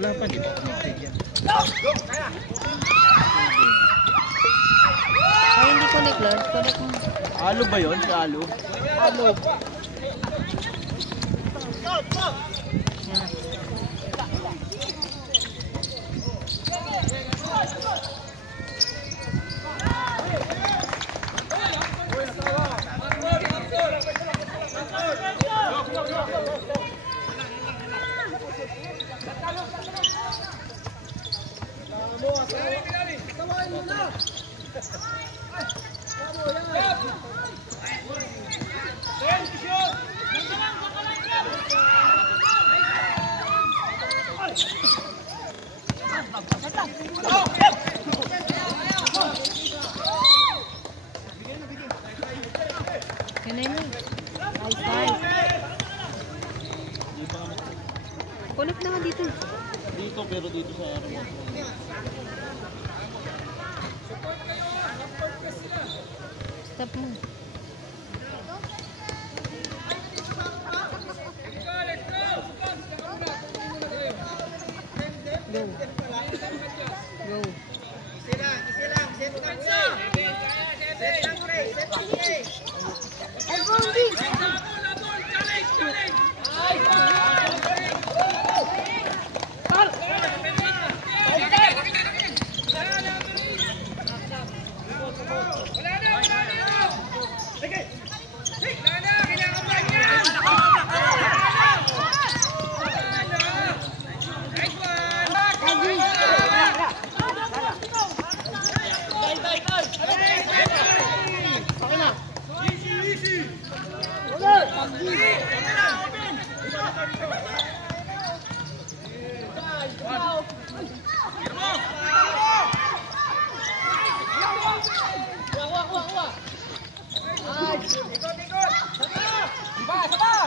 Wala pa, di ba? Ay, hindi connect, Lord. Connect mo. Alo ba yun? Si Alo? Alo. Connect na nga dito. Dito, pero dito sa araw. Stop mo. Go. Go.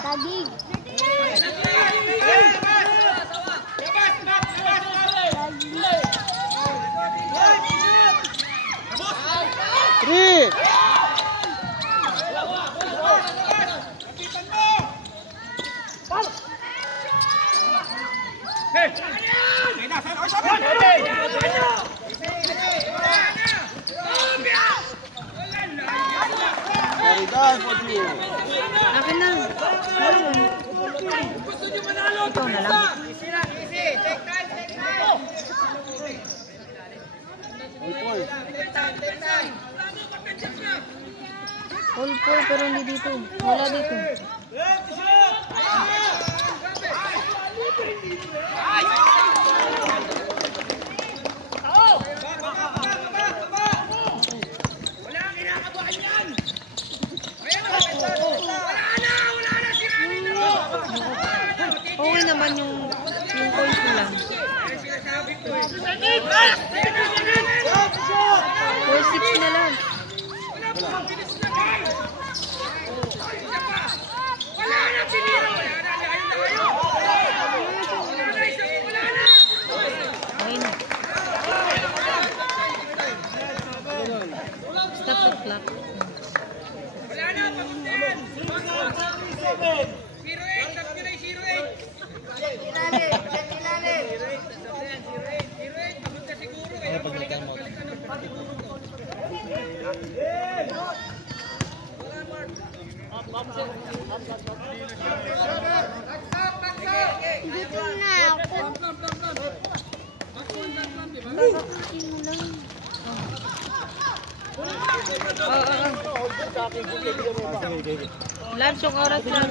Tagig. Three. Akin na. Ikaw na lang. All four pero hindi dito. Wala dito. Okay naman yung coins mo lang. 4-6 na lang. Okay na. Stop the clock. Wala na, papuntin! 0-8, tapos nyo na yung 0-8. Check ilalim, check ilalim. 0-8, papunta siguro. Balikan ng patiguro ko. Dito na ako. Kakakitin mo lang. Labs yung oras lang.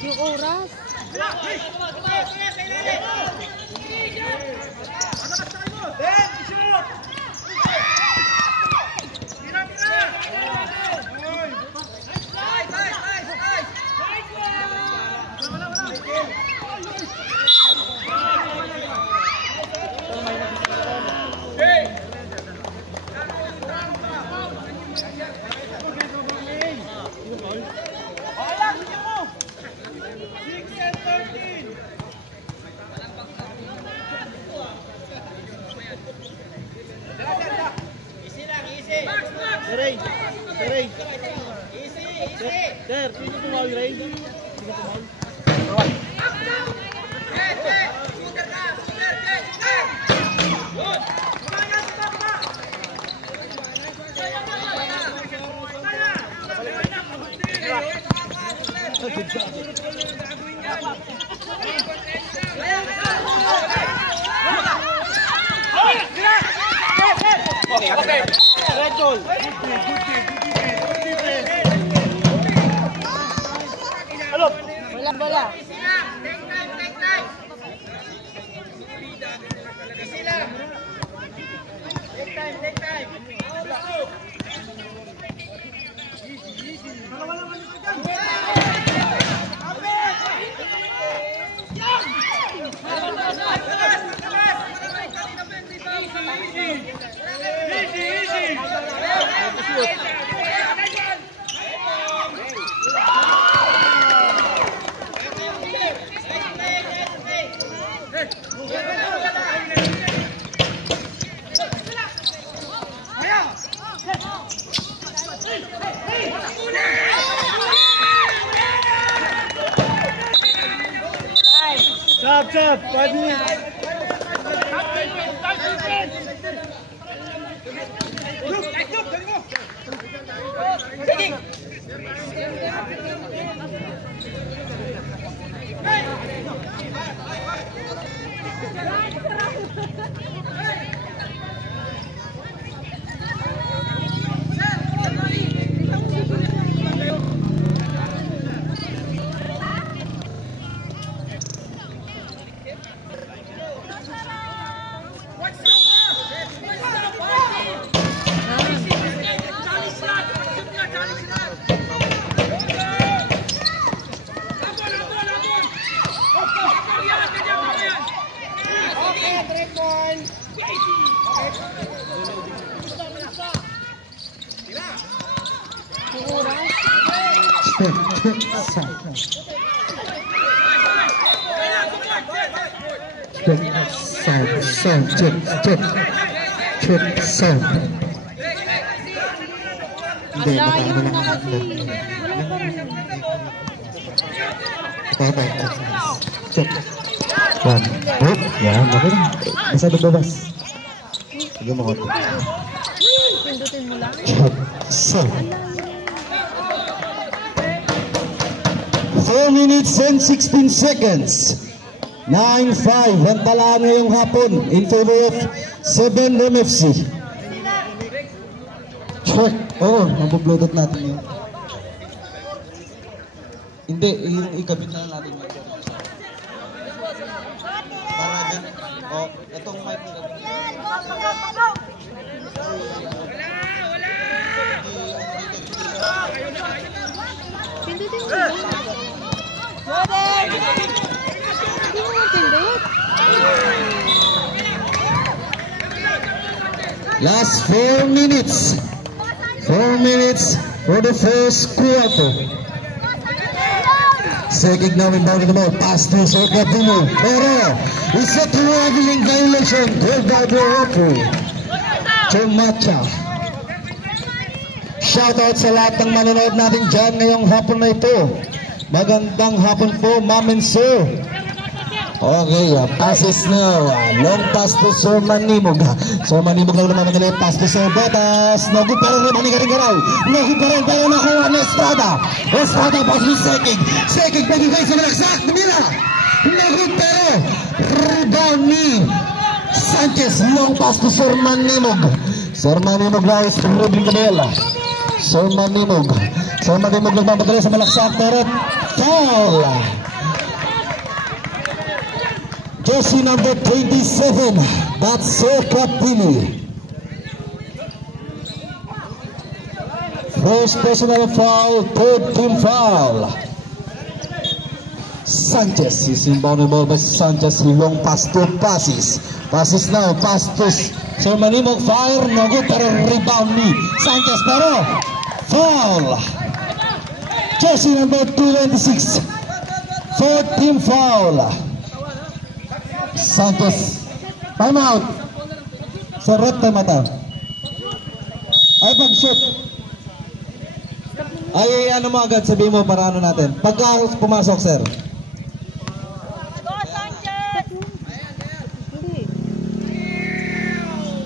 Yung oras. Sir, sino tumawag, Ray? Sino tumawag? Red goal. Wala, wala. Chap, 5 minutes. Hindi, layo na kasi. Wala pa rin. Check. One. Wait. Yan. Okay na. Masyado babas. Sige mo konti. Pindutin mo lang. Check. So. 4 minutes and 16 seconds. 9-5. Ang tala ngayong hapon in favor of 7 MFC. Check. Oo, mabubloadout natin yun. Hindi, ikabit na natin yun. Para din. O, itong mic nila. Pindutin mo lang. Hindi mo pindut. Last 4 minutes. 4 minutes for the first quarter. Segig now inbound the ball. Pass to Soka Dino. Pero it's a traveling violation called by the referee. Chumacha. Shoutout sa lahat ng manonood natin dyan ngayong hapon na ito. Magandang hapon po, ma'am and sir. Okay, passes now. Long pass to Sir Manimog. Sir Manimog lang naman magaling. Pass to Sir Batas. Nagu pero rin, manigaring-garay. Nagu pero nakuha ni Estrada. Estrada pass to Sekig. Sekig pagigay sa malaksak. Mira. Nagu pero rebound ni Sanchez. Long pass to Sir Manimog. Sir Manimog now is Ruben Canela. Sir Manimog. Sir Manimog lang magaling sa malaksak. Pero foul. Jersey number 27, that's Soka Dino. First personal foul, third team foul. Sanchez is inbound ball by Sanchez. Long pass to passes. Passes now, pass to Sir Manimog. Fire, no good, pero rebound ni Sanchez. Pero foul. Jersey number 26, fourth team foul. Sanchez, time out. Sa red time ata. Ay pag-shoot. Ay, ano mo agad, sabihin mo para ano natin. Pagka pumasok, sir.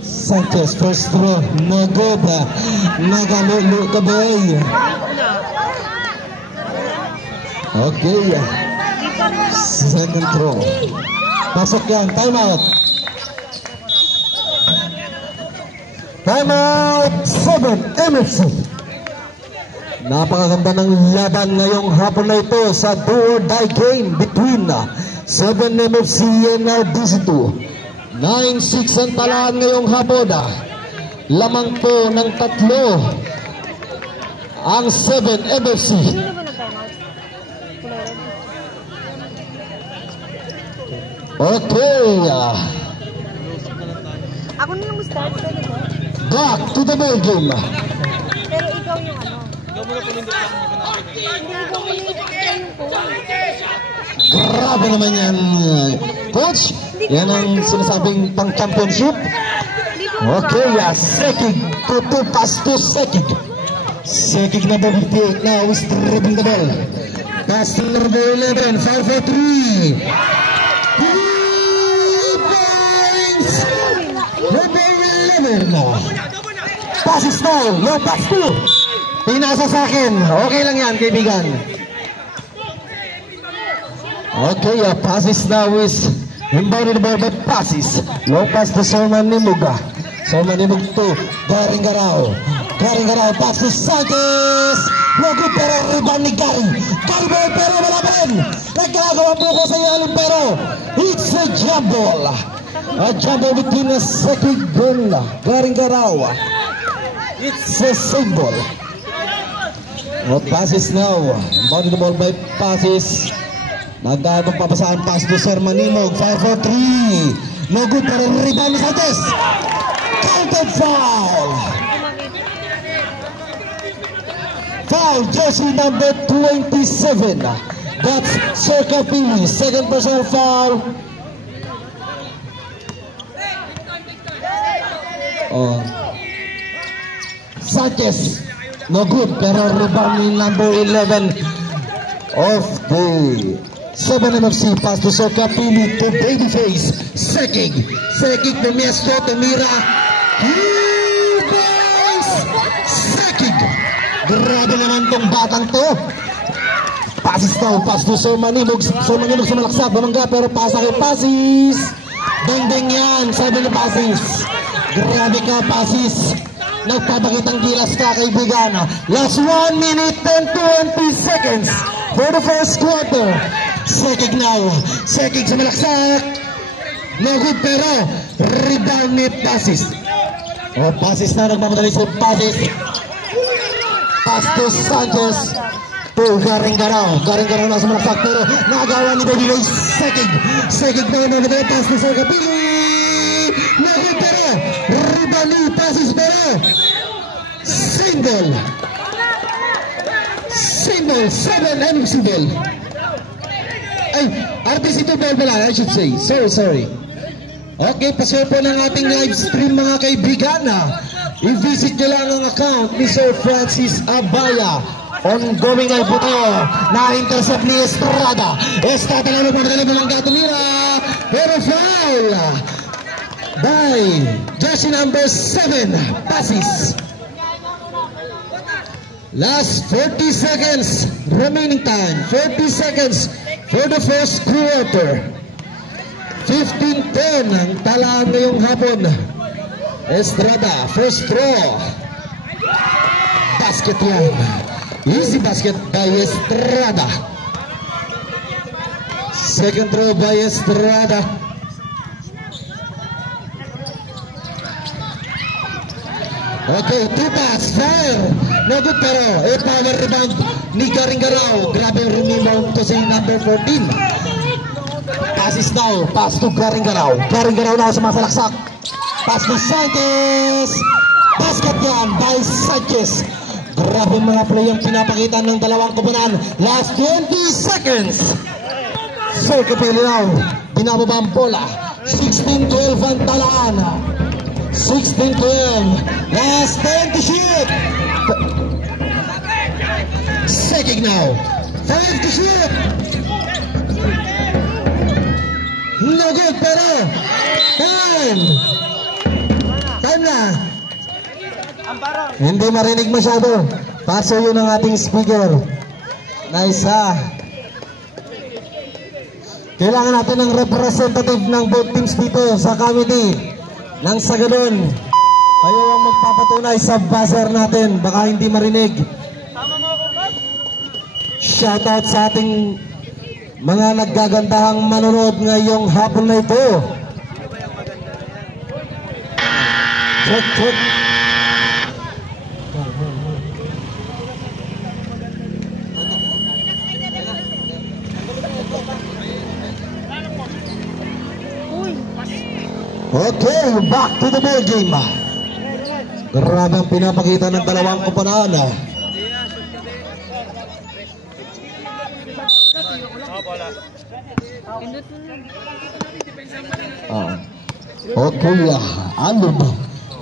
Sanchez, first throw, no good. Nagalulu kabay. Okay. Second throw. Pasok yan, time out. Time out, 7 MFC. Napakaganda ng laban ngayong hapon na ito sa do or die game between 7 MFC and RDC2. 9-6 ang talaan ngayong hapon. Lamang po ng tatlo ang 7 MFC. Okay. Ako na lang start. Back to the ball game. Pero ikaw yung ano. Hindi ikaw yung Grabe naman yan, coach. Yan ang sinasabing pang-championship. Okay, Sekig. 2 pass to Sekig. Sekig na ball 58 now is dribbling the ball. Pass to number 11, 5 for 3. 3 points. Number 11. Pass is now. No pass to. Pinasa sa akin. Okay lang yan, kaibigan. Okay, passes now is inbounded by passes. Long pass to Solman Nimuga. Solman Nimug to Garing Garao. Garing Garao, pass to Sanchez. No good, pero rebound ni Garing. Garing ball, pero wala pa rin. Nagkagawa po ko sa Yalong, pero it's a jump ball. A jump ball between the second goal. Garing Garao. It's a same ball. Passes now. Inbounded the ball by passes. Nagdadong papasaan pass to Sir Manimog. 5 for 3. No good, pero rebound ni Sanchez. Counted foul. Foul, jersey number 27. That's Sir Capili. Second personal foul. Sanchez. No good, pero rebound ni number 11 of the 7 MFC. Pass to Sir Capili to Babyface. Sekig to Miestro, to Mira. Sekig. Grabe naman tong batang to. Passes now, pass to Sir Manimog. Sir Manimog sa malaksak, bumangga, pero pasa kay Passes. Ding yan, sabi ni Passes. Grabe ka, Passes. Nagpapakitang gilas ka, kaibigan. Last 1 minute and 20 seconds for the first quarter. Sekig now. Sekig sa malaksak. No good, pero rebound ni Passes. Passes na, nagmamadali sa Passes. Pass to Sanchez. To Garing Garao. Garing Garao na sa malaksak, pero nagawa ni Baby Rose. Sekig na naman. Pass to Sir Capili. No good, pero rebound ni Passes, pero single. 7 MFC ball. Ay, RTC2 ball pala, I should say. Sorry. Okay, pasok po ng ating live stream, mga kaibigan. I-visit nyo lang ang account ni Sir Francis Abaya. Ongoing live po tayo. Na-intercept ni Estrada. Estrada na naman ng Gatumira. Pero foul by jersey number 7, Passes. Last 40 seconds remaining time. 40 seconds for the first quarter. 15-10 ang talaan ngayong hapon. Estrada, first throw. Basket yan. Easy basket by Estrada. Second throw by Estrada. Okay, 2 pass, fire. No good, pero power rebound ni Garing Garao. Grabe yung rebound to si number 14. Passes now, pass to Garing Garao. Garing Garao na sa masalaksak. Pass to Sanchez. Basket yan by Sanchez. Grabe mga play ang pinapakita ng dalawang kupunan. Last 20 seconds. Sir Capili now, binababa ang bola. 16-12 ang talaan. 16-12. Last 10 to shoot. checking now. 5 to shoot. No good, pero time na. Hindi marinig masyado. Paso yun ang ating speaker. Nice ha. Kailangan natin ng representative ng both teams dito sa committee. Nang sa ganun, kayo ang magpapatunay sa buzzer natin. Baka hindi marinig. Shoutout sa ating mga naggagandahang manonood ngayong hapon na ito. Check. Okay, back to the ball game. Grabe ang pinapakita ng dalawang kumpanahan. Okay, Alub.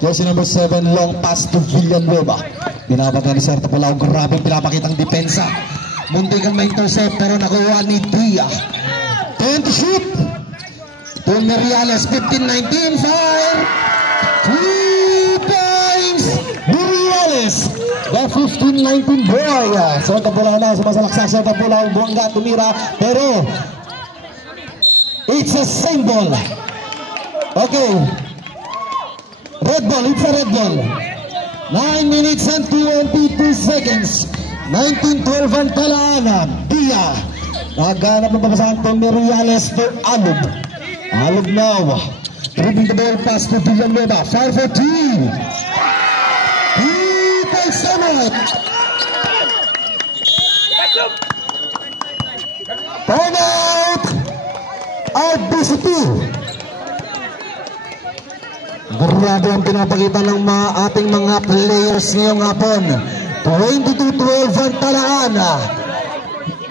Jersey number 7, long pass to Villanueva. Pinapatan ni Serta Pulao. Grabe ang pinapakita ng depensa. Muntikan ma-intercept pero nakuha ni Dia. 10 to shoot. Tony Reales, 15-19, fire! 3 points! Reales, the 15-19 boy. Serta Pulao na, sumasalaksak Serta Pulao, buwangga, tumira, pero it's a same ball. Okay. Red ball, it's a red ball. 9 minutes and 22 seconds. 19-12 ang talaan. Dia. Naghanap ng papasahan Tony Reales to Alub. Alub now, dribbling the ball pass to Villanueva, 5 for 2. He takes them out. Time out. RBC2. Grabe ang pinapakita ng ating mga players ngayong hapon. 22-12 ang talaan.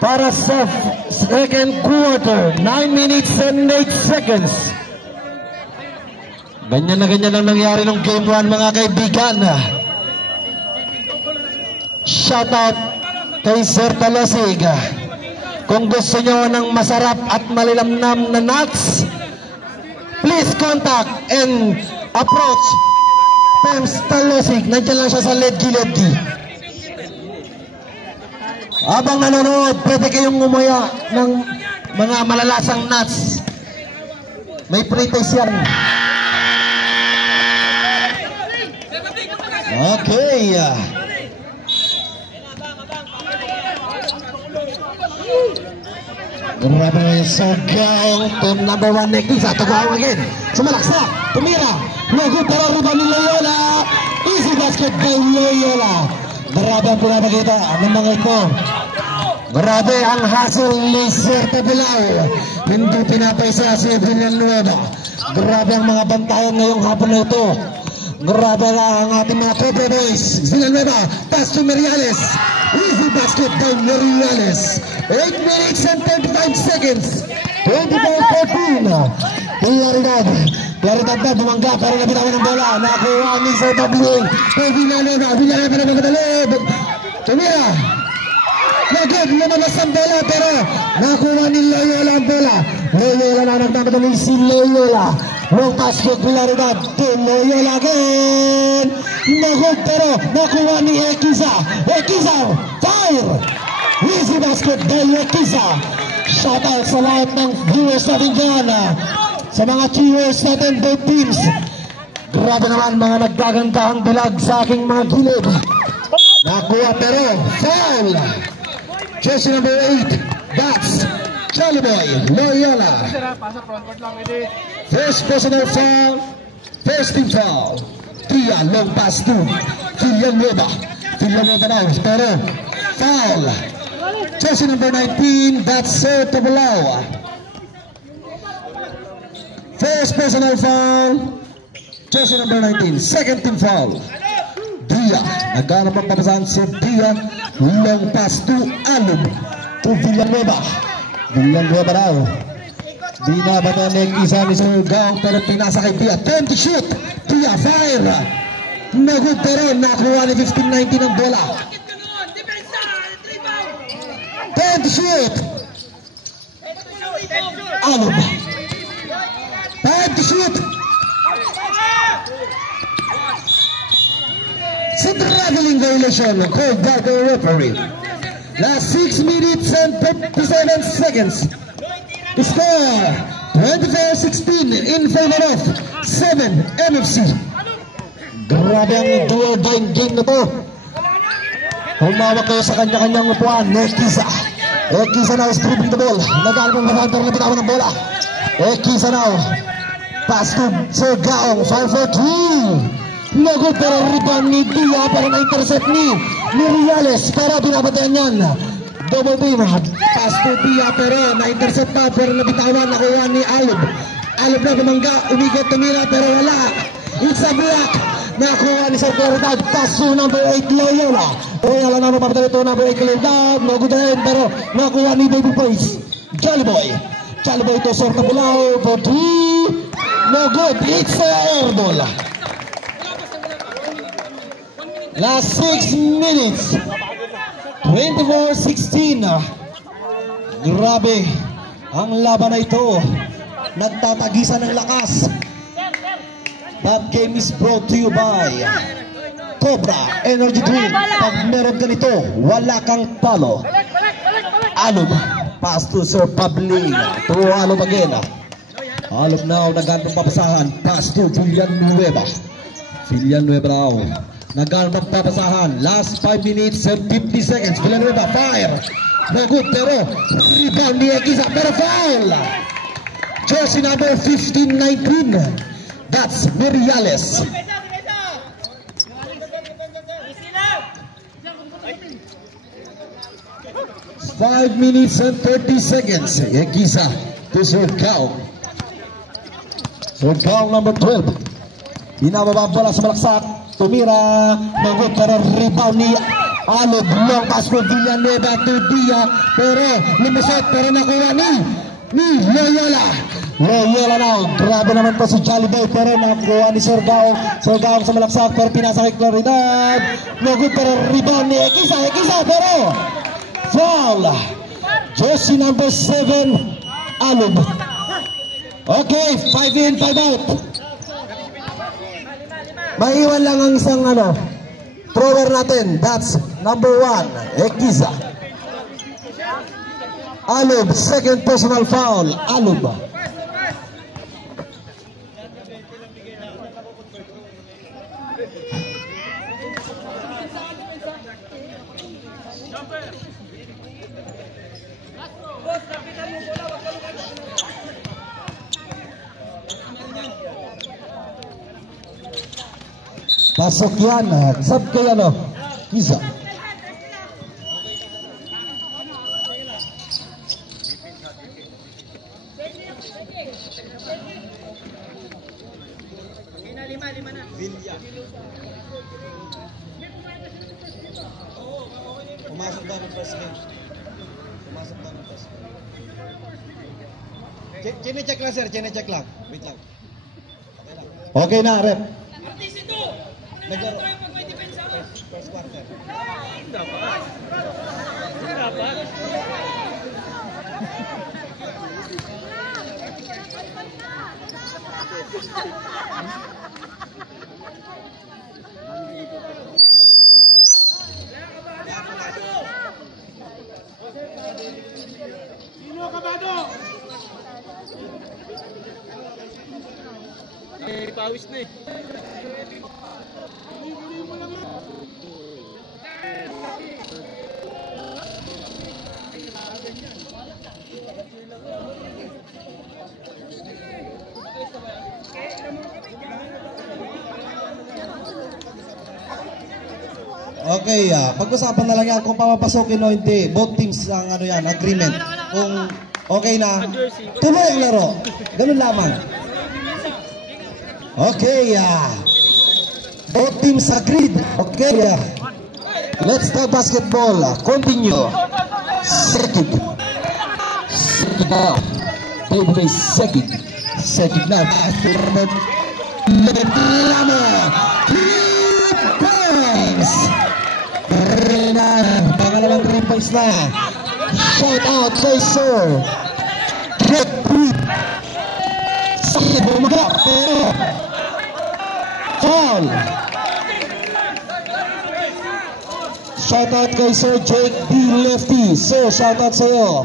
Para sa second quarter, 9 minutes and 8 seconds. Ganyan na ganyan ang nangyari ng game 1 mga kaibigan. Shoutout kay Sir Talosig. Kung gusto nyo ng masarap at malilamnam na nuts, please contact and approach Pems Talosig. Nandiyan lang siya sa Ledgi. Habang nanonood, pwede kayong umaya ng mga malalasang nuts. May pre-taste yan. Okay. Grabe na yung sogang. Team number 1, Nekisa. Tugaw again. Sumalaksa. Tumira. Logo pero riba ni Loyola. Easy basket by Loyola. Grabe ang pinapakita ng mga ito. Grabe ang hustle ni Serta Pulao. Hindi pinapaysa si Villanueva. Grabe ang mga bantayan ngayong hapon na ito. Grabe na ang ating mga Cobra Boys. Villanueva, pass to Meriales. Easy basket by Meriales. 8 minutes and 35 seconds. 24-14. Claridad na bumangga pero nabitawan ng bola. Nakuha ni Serta Pulao. Villanueva na magdalib. Tumira. Nagod, lumabas ang bola pero nakuha ni Loyola ang bola. Loyola na nagmamadali si Loyola. Long pass to Claridad. Loyola again. Nagod pero nakuha ni Ekiza. Ekiza, fire! Easy basket by Ekiza. Shoutout sa lahat ng viewers natin dyan. Sa mga cheers natin, both teams. Grabe naman mga naggagandahang bilag sa aking mga gilid. Nakuha pero foul. Jersey number 8, that's Charlie Boy Loyola. First personal foul, first team foul. Tia, long pass to Villanueva. Villanueva now, pero foul. Jersey number 19, that's Serta Pulao. First personal foul, jersey number 19, second team foul. Dia, naghanap ang papasahan si Dia. Long pass to Alub to Villanueva. Villanueva daw. Binabata ng isa ni Surgang pero pinasa kay Dia. 10 to shoot. Dia fire. Nagod pero nakuha ni 15-19 ang bola. 10 to shoot. Alub. 5 to shoot. It's a traveling violation called by the referee. Last 6 minutes and 57 seconds. Score 24-16 in favor of 7 MFC. Grabe ang dual-dying game na to. Humawak kayo sa kanya-kanyang upuan. Ekisa. Ekisa now is dribbling the ball. Nag-alap ang kapantar na bitawan ng bola. Ekisa now. Pass to Sir Gaong. 5-4-3. Nagod pero rebound ni Dia para na-intercept ni Riales para binabatayan yan. Double team. Pass to Dia pero na-intercept pa pero nabitawan. Nakuha ni Alub. Alub na bumangga. Umigot tumira pero wala. It's a block. Nakuha ni Sir Claridad. Pass to number 8 Loyola. Loyola na mapapatalo ito number 8 Claridad. Nagudahin pero nakuha ni Baby Face. Jollyboy. Jollyboy to sort of below for 3. No good. It's a air ball. Last 6 minutes. 24-16. Grabe ang laban na ito. Nagtatagisan ng lakas. That game is brought to you by Cobra Energy Drink. Pag meron ka nito, wala kang talo. Alub. Pass to Sir Pabli. To Alub again. Alub now nagandang papasahan. Pass to Villanueva. Villanueva now nagandang papasahan. Last 5 minutes and 50 seconds. Villanueva fire. No good pero rebound ni Ekisa pero foul. Jersey number 15-19. That's Miriales. 5 minutes and 30 seconds. Ekisa to Surcaw. Surcaw number 12. Binababa ang bola sa malaksak. Tumira. Nagod pero rebound ni Alub. Long pass for Villanueva to Dia. Pero lumusot pero nakuha ni Loyola. Loyola now. Grabe naman po si Jollyboy pero nakuha ni Surcaw. Surcaw sa malaksak pero pinasa kay Claridad. Nagod pero rebound ni Ekisa. Ekisa pero foul. Jersey number 7 Alub. Okay, 5 in, 5 out. Maiwan lang ang isang thrower natin. That's number 1 Ekisa. Alub, second personal foul. Alub. Pasok yan. Sab kay Isa. Pumasok daw ng first game. Pumasok daw ng first game. Chine-check lang sir, chine-check lang. Wait lang. Okay na, rep. Naglaro. First quarter. Dapat. Sino kabado? Pawis na eh. Okay, pag-usapan na lang yan kung papapasokin o hindi. Both teams ang agreement. Kung okay na, tuloy ang laro. Ganun lamang. Okay, both teams agreed. Okay, let's start basketball. Continue. Second. Second now. Baby second. Second now. Lamo. 3 points. Pangalawang 3 points na. Shout out kay Sir Jeffrey. Sakit bumaga, pero foul. Shout out kay Sir Jake D. Lefty. Sir, shout out sa'yo.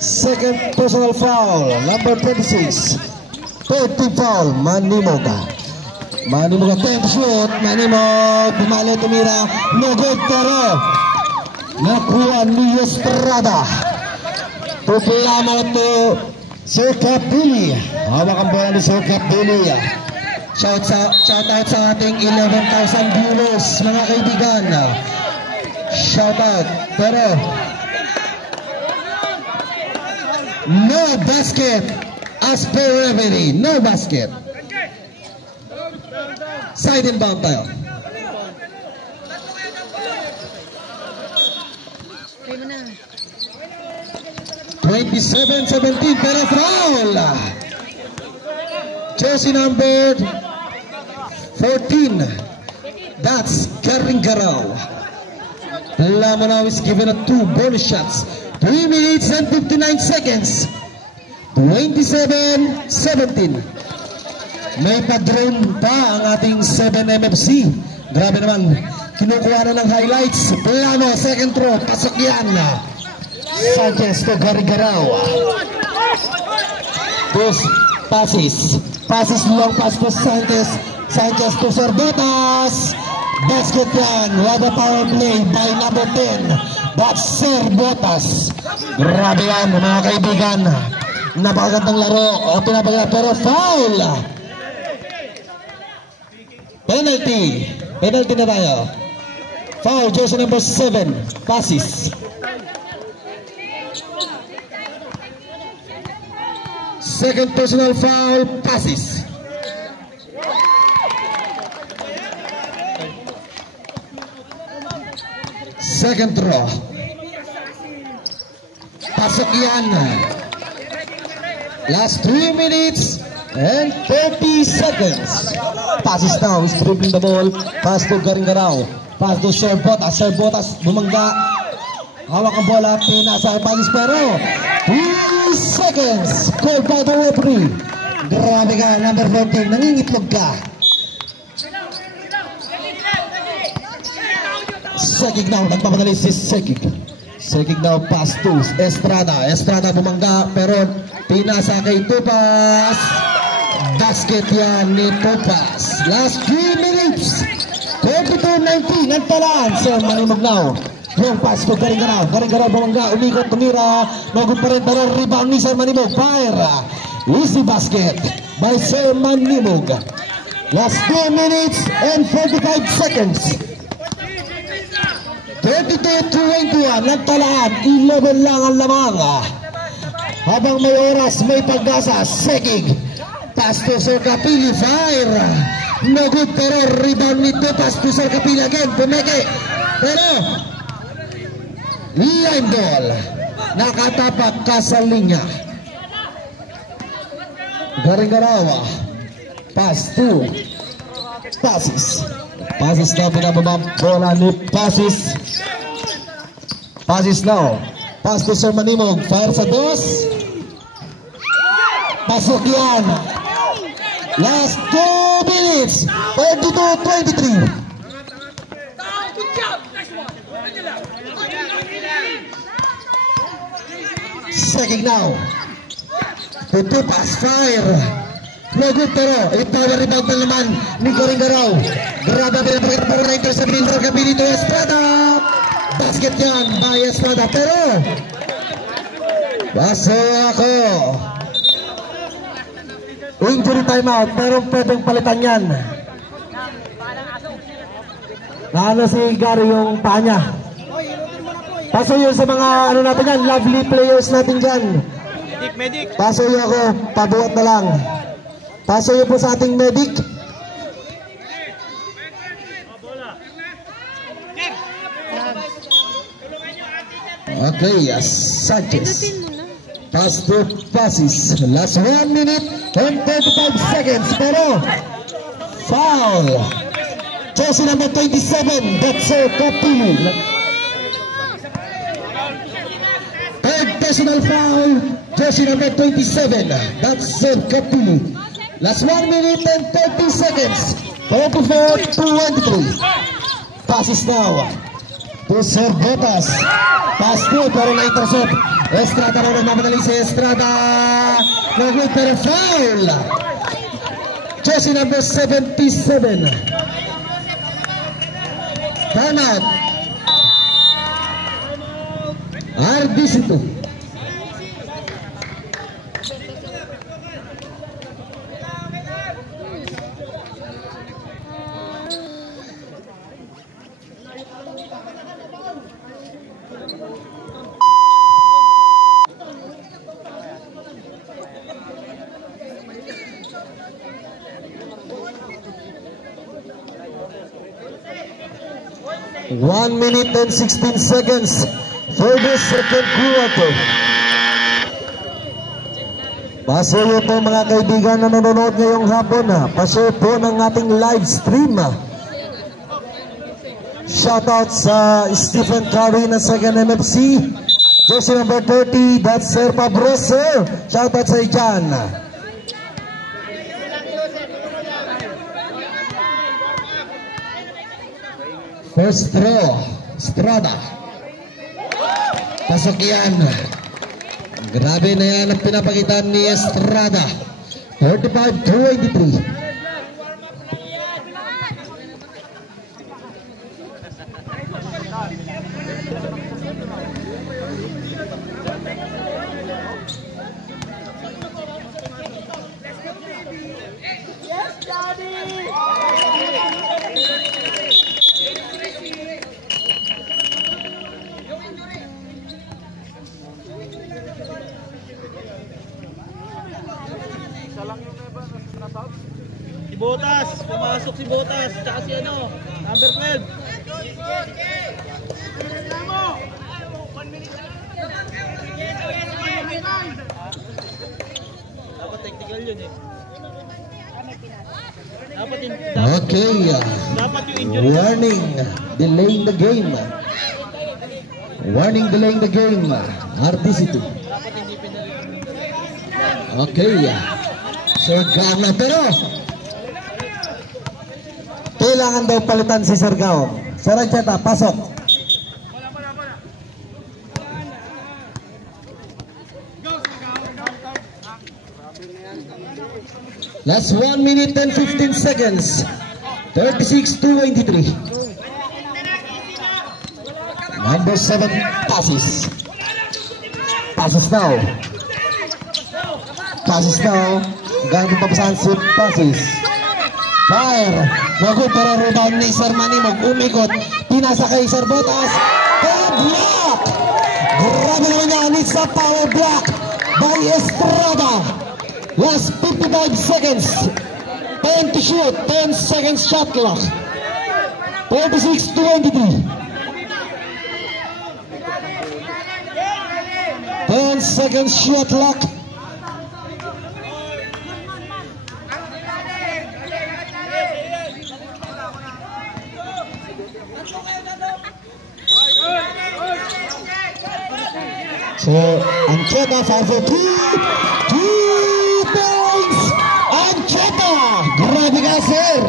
Second personal foul, number 26. Third team foul, Manimog. Manimog attempt shoot. Manimog, bumali, tumira. No good, pero nakuha ni Estrada. Tuplamo to Sir Capili. Hawak ang bola ni Sir Capili. Shout out sa ating 11,000 viewers, mga kaibigan. Shout out, pero no basket as per referee. No basket. Side inbound tayo. Try mo na. 27-17, pero foul. Jersey number 14. That's Karingaraw. Lamanaw is given a 2 bonus shots. 3 minutes and 59 seconds. 27-17. May padrone pa ang ating 7MFC. Grabe naman. Kinukuha na ng highlights. Plano, second throw. Pasok yan. Sanchez to Garigaraw. Dos passes. Passes long pass to Sanchez. Sanchez to Sorbotas. Basket yan. What a power play by number 10. That's Sorbotas. Grabe yan, mga kaibigan. Napakagandang laro. O pinapaganda, pero foul. Penalty. Penalty na tayo. Foul, jersey number 7. Passes. Second personal foul, passes. Second throw. Pasok yan. Last 3 minutes and 30 seconds. Passes now. He's dribbling the ball. Pass to Garigaraw. Pass to Sorbotas. Sorbotas bumangga. Hawak ang bola. Pinasa ang passes, pero 3 seconds. Called by the referee. Grabe ka, number 14. Nangingitlog ka. Sekig now, nagpapadali si Sekig. Sekig now, pass to Estrada. Estrada bumangga, pero pinasa kay Tupas. Basket yan ni Tupas. Last 3 minutes. 22-19, nagtalaan. Sir Manimog now. Yung pass to Garigaraw. Garigaraw bumangga, umikot, tumira. Nagod pa rin, pero rebound ni Sir Manimog. Fire. Easy basket by Sir Manimog. Last 2 minutes and 45 seconds. 32-21, nagtalaan, 11 lang ang lamang. Habang may oras, may pag-asa. Sekig, pass to Sir Capili, fire. No good, pero rebound nito, pass to Sir Capili again, pumeke. Pero, line ball, nakatapak ka sa linya. Garigaraw, pass to passes. Passes now, pinababang bola ni passes. Passes now. Pass to Sir Manimog. Fire sa dos. Pasok yan. Last 2 minutes. 32-23. Second now. Tutupas. Fire. No good, pero power rebound na naman ni Garigaraw. Graba pinapakita pa rin sa Sir Capili to Estrada. Basket yan by Estrada, pero baso ako. Injury timeout, pero pwedeng palitan yan. Naano si Gary yung paa niya. Paso yun sa mga ano natin yan, lovely players natin dyan. Medic. Paso yun ako, pabuhat na lang. Paso yun po sa ating medic. Okay, Sanchez. Pass to passes. Last 1 minute and 35 seconds. Pero foul. Jersey number 27, that's Sir Kapili. Third personal foul, jersey number 27, that's Sir Kapili. Last 1 minute and 30 seconds. 44-23. Passes now to Sir Botas. Pass to pero na-intercept. Estrada na nagmamadali si Estrada. Nag-wait pero foul. Jersey number 77. Timeout. RDC2. One minute and 16 seconds for the second quarter. Pasuyo po mga kaibigan na nanonood ngayong hapon. Pasuyo po ng ating live stream. Shoutout sa Stephen Curry na second MFC. Jersey number 30, that's Sir Pabroso. Shoutout sa iyan. First throw, Estrada. Pasok yan. Grabe na yan ang pinapakita ni Estrada. 45-23. Yes, Daddy! Si Botas, pumasok si Botas, tsaka si ano, number 12. Dapat technical yun eh. Okay. Dapat yung injury. Warning, delaying the game. Warning, delaying the game. RDC2. Dapat hindi penalty. Okay. Sir Gama, pero kailangan daw palitan si Sir Gao. Sir Ancheta, pasok. Last 1 minute and 15 seconds. 36-23. Number 7 passes. Passes now. Passes now. Gano'n papasahan si passes. Fire. Naku, pero rebound ni Sir Manimog. Umikot. Pinasa kay Sir Botas. Power block. Grabe naman yan. It's a power block by Estrada. Last 55 seconds. 10 to shoot. 10 seconds shot clock. 36-23. 10 seconds shot clock. So, Ancheta, 5-4-2. 2 points! Ancheta! Grabe ka, sir!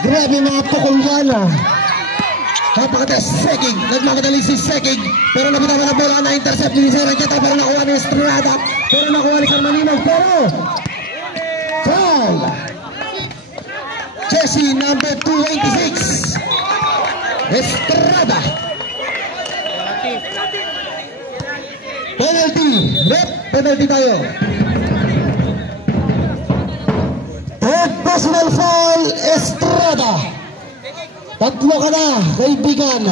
Grabe mga pukul yan, Kapagkata, Seging. Nagmamadali si Seging. Pero nabitawan na bola na intercept ni Sir Ancheta. Pero nakuha ni Estrada. Pero nakuha ni Sir Manimog. Pero, foul! Jersey number 286. Estrada. Penalty. Rep, penalty tayo. Third personal foul, Estrada. Tatlo ka na, kaibigan.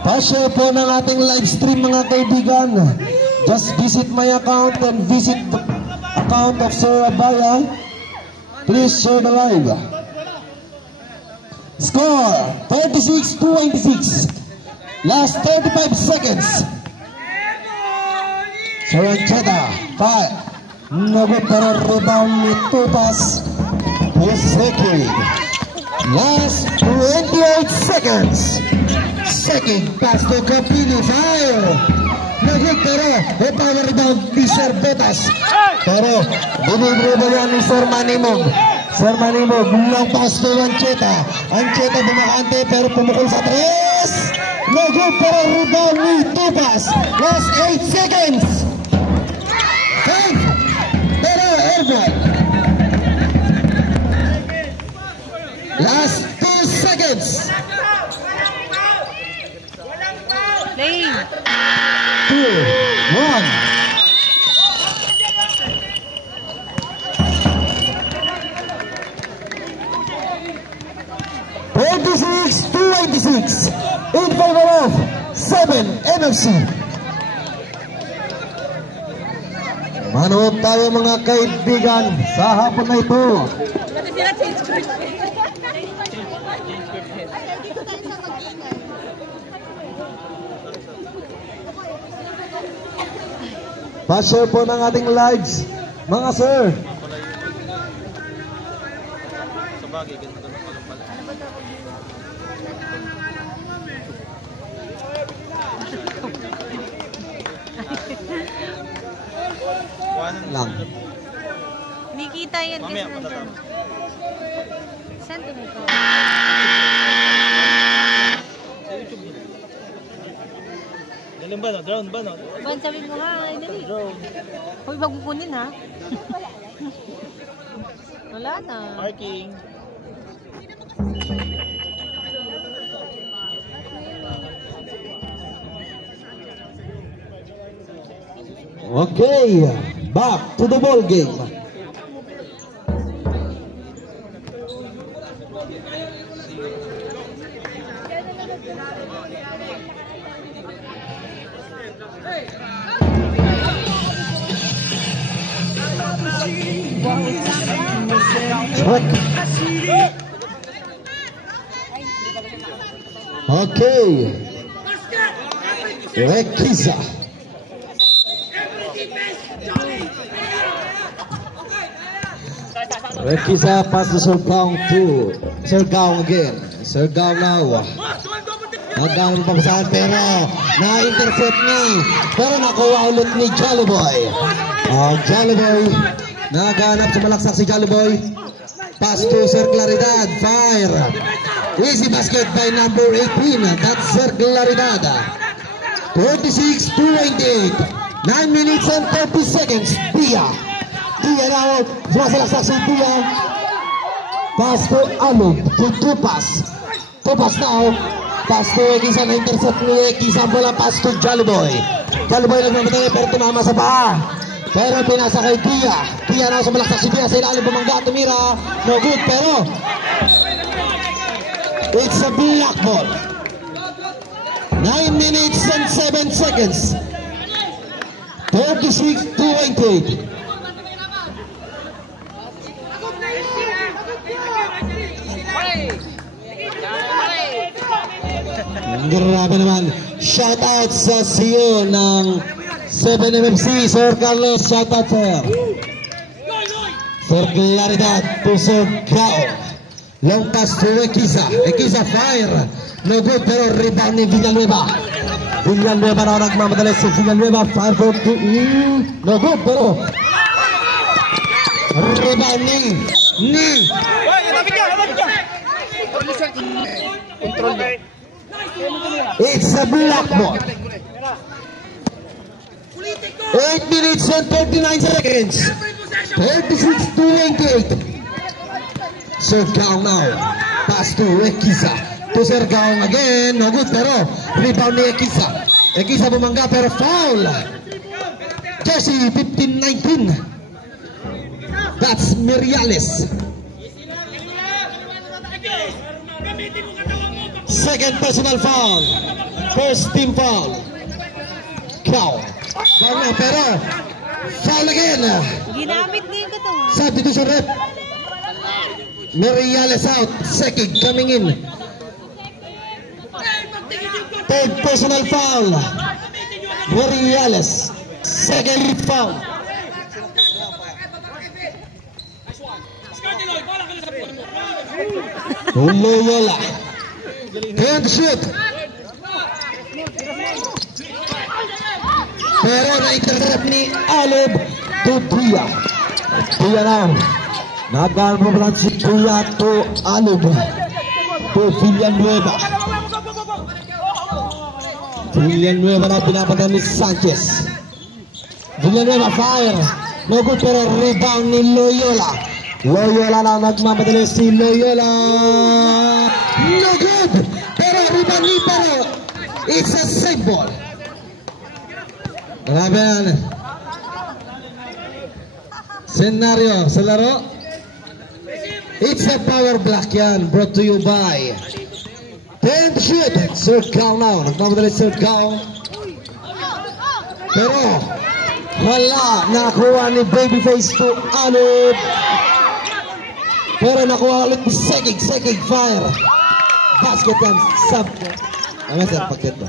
Pa-share po ng ating live stream mga kaibigan. Just visit my account and visit the account of Sir Abaya. Please share the live. Score 36-26. Last 35 seconds. Sir Ancheta, 5. No good pero rebound ni Tupas. Puseki. Last 28 seconds. Second pass to Capini. Fire. No good pero power rebound ni Sir Botas. Pero binibro yan ni Sir Manimog. Sir Manimog, long pass to Ancheta. Ancheta bumakante pero pumukul sa 3. No good pero rebound ni Tupas. Last 8 seconds. 5. Pero airball. Last 2 seconds. Lane. 2, 1. In favor of 7 NFC. Manood tayo mga kaibigan sa hapon na ito. Pa-share po ng ating lives, mga sir. Sa bagay, ganun pala. Lang. Nikita yan. Mamaya, Kasi nandyan. Saan to nito? Sa YouTube nila. Galing ba no? Drone ba no? Ban, sabihin mo nga. Ay, dali. Drone. Huwag magkukunin ha. Wala na. Parking. Okay, back to the ball game. Okay, Rekiza. Rekiza pass to Sergaung to Sergaung again. Sergaung now. Nagdaan ng pabasahan pero na-intercept ni. Pero nakuha ulit ni Jollyboy. Jollyboy. Naghanap sa malaksak si Jollyboy. Pass to Sir Claridad. Fire. Easy basket by number 18. That's Sir Claridad. 26-28. 9 minutes and 30 seconds. Dia now. Sumasalaksak si Dia. Pass to Alog. To Tupas. Tupas now. Pass to Ekiza na intercept ni Ekiza. Bola pass to Jollyboy. Jollyboy nagmamatay pero tumama sa paa. Pero pinasa kay Dia. Dia na sumalaksak si Dia sa ilalim bumangga. Tumira. No good pero it's a black ball. 9 minutes and 7 seconds. 36-28. Grabe naman. Shout out sa CEO ng 7MFC, Sir Carlos. Shout out sir. Sir Claridad to Sir Gao. Long pass to Ekiza. Ekiza fire. No good pero rebound ni Villanueva. Villanueva na nagmamadali si Villanueva. Fire for 2. No good pero rebound ni it's a black ball. 8 minutes and 39 seconds. 36-28. Sergaung now. Pass to Ekiza. To Sergaung again. No good pero rebound ni Ekiza. Ekiza bumangga pero foul. Jersey 15-19. That's Miriales. Second personal foul. First team foul. Cow. Foul na pero foul again. Ginamit niya yung katawan. Substitution rep. Miriales out. Second coming in. Third personal foul. Miriales. Second foul. Loyola. Can't shoot. Pero na-intercept ni Alib to Tuya. Tuya na. Nag-alpablan si Tuya to Alib. To Villanueva. Villanueva na pinapatan ni Sanchez. Villanueva fire. No good pero rebound ni Loyola. Loyola na nagmamadali si Loyola. No good. Pero rebound ni pero it's a safe ball. Grabe yan. Senaryo sa laro. It's a power block yan. Brought to you by 10 to shoot. Third count now. Nagmamadali third count. Pero wala. Nakuha ni Babyface to Alib. Pero nakuha ulit ni Sekig. Sekig fire. Basket yan. Sub. Ano sir? Pagkat to.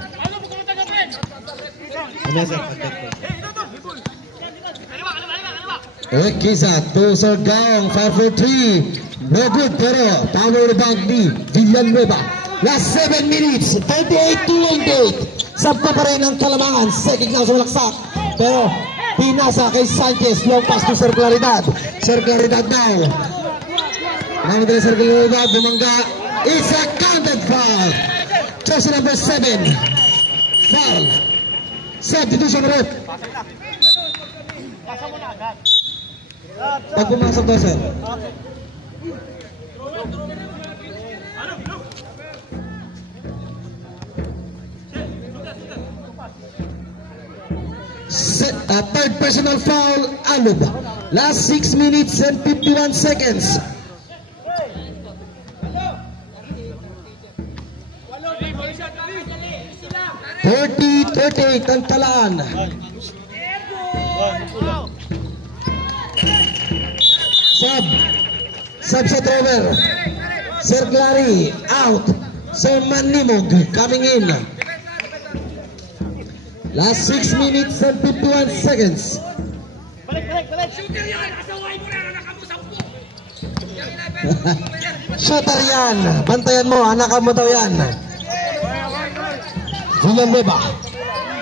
Kisa to Sir Gaong 5 for 3. No good pero power rebound ni Villanueva. Last 7 minutes 38-28. Sabta pa rin ang Kalamangan. Sekig lang sumalaksak pero pinasa kay Sanchez. Long pass to Sir Claridad. Sir Claridad now. Namadali Sir Claridad. Bumangga. It's a counted foul. Jersey number 7. Foul. Substitution rep. Pag pumasok daw sir. Third personal foul, Alib. Last 6 minutes and 51 seconds. 30-38 ang talaan. Sub sa Trover. Sir Clary out. Sir Manimog coming in. Last 6 minutes and 51 seconds. Shooter yan. Bantayan mo, anak mo daw yan. Villanueva.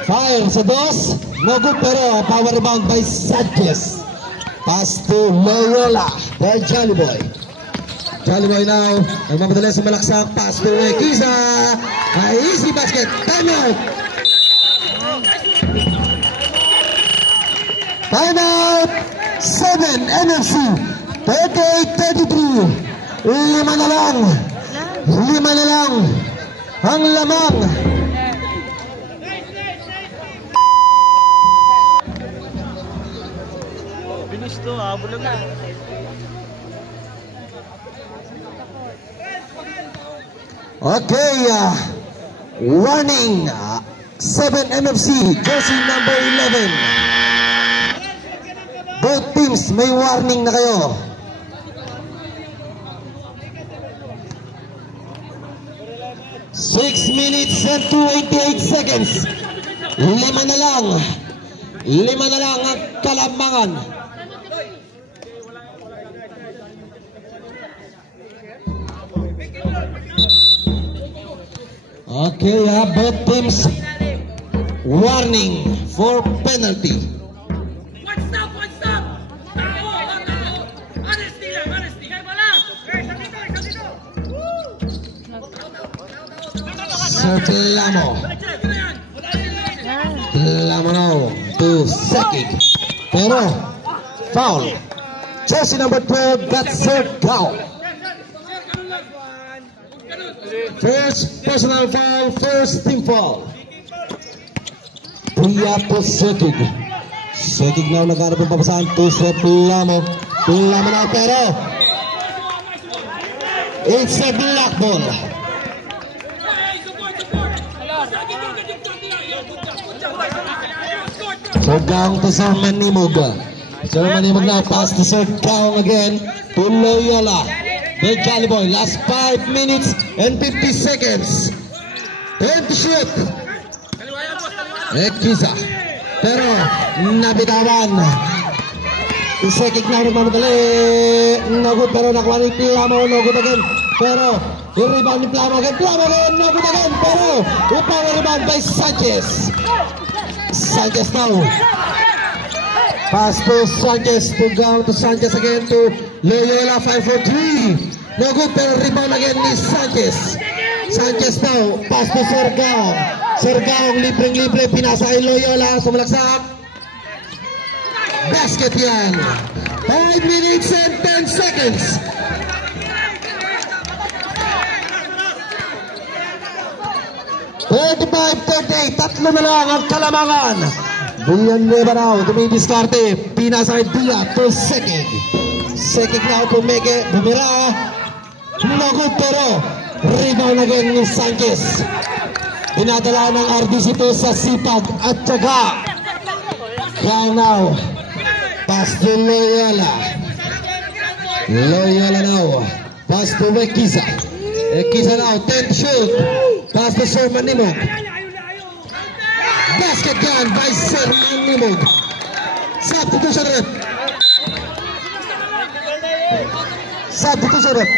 Fire sa dos. No good pero power rebound by Sanchez. Pass to Loyola. By Jolly Boy. Jolly Boy now. Nagmamadali sa malaksak. Pass to Kisa. Easy basket. Time out. Time out. 7 NFC. 38-33. 5 na lang. 5 na lang. Ang lamang. Gusto, bulag na. Okay, warning, 7 MFC, jersey number 11. Both teams, may warning na kayo. Six minutes and 28 seconds. 5 na lang. 5 na lang ang Kalamangan. Okay, both teams warning for penalty. What's up? Tao. Honesty lang, honesty. Sir Plamo. Plamo now to Sekig. Pero, foul. Jersey number 12, that's third foul. First personal foul, first team foul. Priya to Sekig. Sekig now naghanap ng papasahan to Sir Plamo. Plamo na pero it's a black ball. So down to Sir Manimog. Sir Manimog now pass to Sir Kaong again to Loyola. The Jolly Boy, last 5 minutes and 50 seconds. 10 to shoot. Kisa. Pero nabitawan. Sekig na nagmamadali. No good, pero nakuha ni Plamo. No good again. Pero yung rebound ni Plamo again. Plamo again. No good again. Pero upang rebound by Sanchez. Sanchez now. Pass to Sanchez. To go to Sanchez again to Loyola. 5-4-3. No good, pero rebound again ni Sanchez. Sanchez now. Pass to Sergao. Sergao libreng-libre. Pinasa ay Loyola. Sumalaksak. Basket yan. 5 minutes and 10 seconds. $35-38. Tatlo na lang ang Kalamangan. Villanueva now. Dumidiskarte. Pinasa ay Dia to Sekig. Sekig now pumeke. Bumira. No good, pero rebound again ni Sanchez. Pinadala ng RDC to sa sipag at tiyaga. Kaya now. Pass to Loyola. Loyola now. Pass to Ekiza. Ekiza now. 10th shoot. Pass to Sir Manimog. Basket yan by Sir Manimog. Substitution rep. Substitution rep.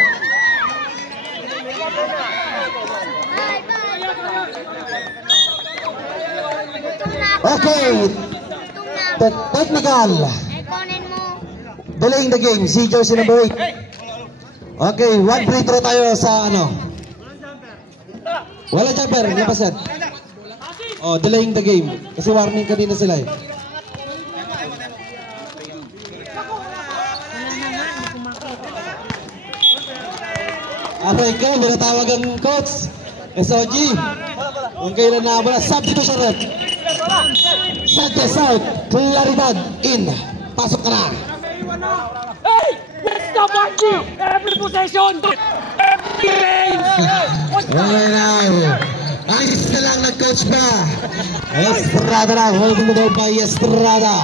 Okay. Technical. Delaying the game. Si jersey number 8. Okay, 1 free throw tayo sa ano. Wala jumper, lapasan. Oh, delaying the game. Kasi warning kanina sila eh. Aray ka, minatawag ang coach. SOG. Kung kailan na wala, substitution rep. Sanchez out. Claridad in. Pasok ka na. Hey! Let's stop watching! Every possession! Every game! Okay now. Ayos na lang nag-coach ba? Estrada na. Holding the ball by Estrada.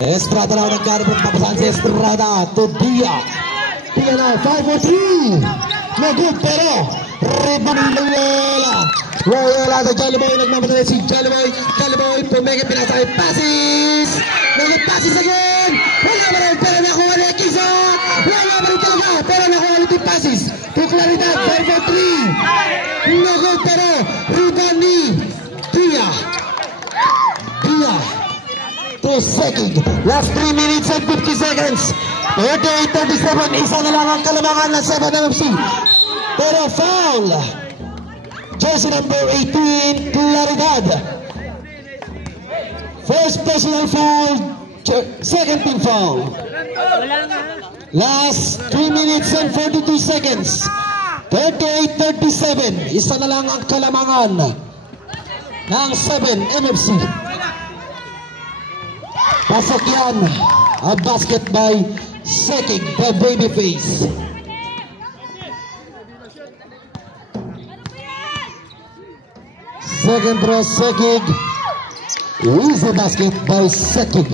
Estrada na nagkarapot. Papasahan si Estrada to Dia. Dia na. 5-4-3. No good, pero rebound Loyola. Loyola to Jollyboy. Nagmamadali si Jollyboy. Jollyboy pumeke. Pinasa ay passes. No good passes again. Wala ba rin, pero nakuha ni Ekiza. Wala ba rin talaga, pero nakuha ulit yung passes. To Claridad, 5-4-3. No good, pero rebound ni Dia. Dia to Sekig. Last 3 minutes and 50 seconds. 38-37. Isa na lang ang Kalamangan ng 7 NFC. Pero foul. Jersey number 18, Claridad. First personal foul. Second team foul. Last 3 minutes and 42 seconds. 38-37. Isa na lang ang Kalamangan ng 7 NFC. Pasok yan. A basket by Sekig, the babyface. Second throw, Sekig. Easy basket by Sekig.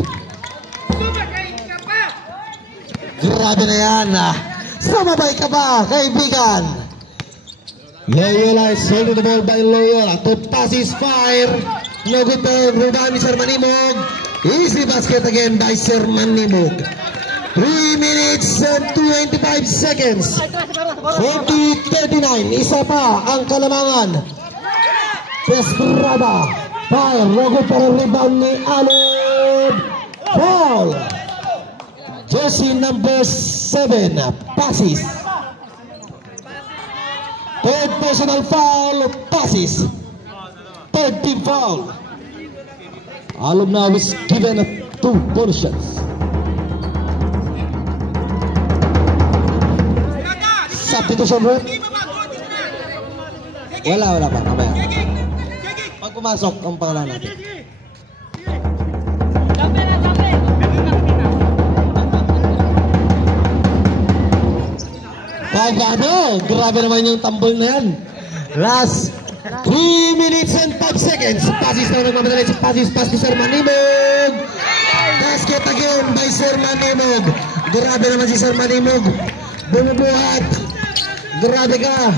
Grabe na yan. Sumabay ka ba, kaibigan? Loyola is holding the ball by Loyola. To passes fire. No good ball. Rebound ni Sir Manimog. Easy basket again by Sir Manimog. 3 minutes and 25 seconds. 40-39. Isa pa ang Kalamangan. Estrada. Fire. No good pero rebound ni Alod. Foul. Jersey number 7. Passes. Third personal foul. Passes. Third team foul. Alum now is given 2 portions. Substitution rep. Wala pa. Mamaya. Pag pumasok ang pangalan natin. Pagano, grabe naman yung tambol na yan. Last 3 minutes and 5 seconds. Passes na nagmamadali si passes. Pass to Sir Manimog. Basket again by Sir Manimog. Grabe naman si Sir Manimog. Bumubuhat. Grabe ka.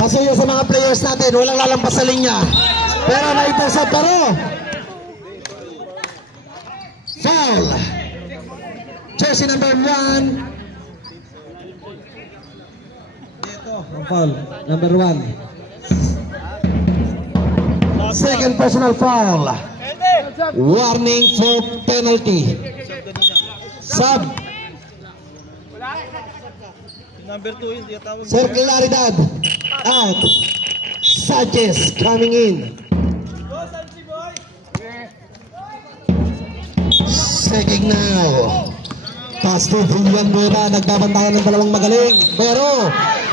Pasuyo sa mga players natin. Walang lalampas sa linya. Pero naipasa pero. Foul. Jersey number 1. Ang foul, number 1. Second personal foul. Warning for penalty. Sub. Number 2 yun, tiyatawag. Sir Claridad. Out. Sanchez coming in. Checking now. Pass to Villanueva. Nagbabantayan ng dalawang magaling. Pero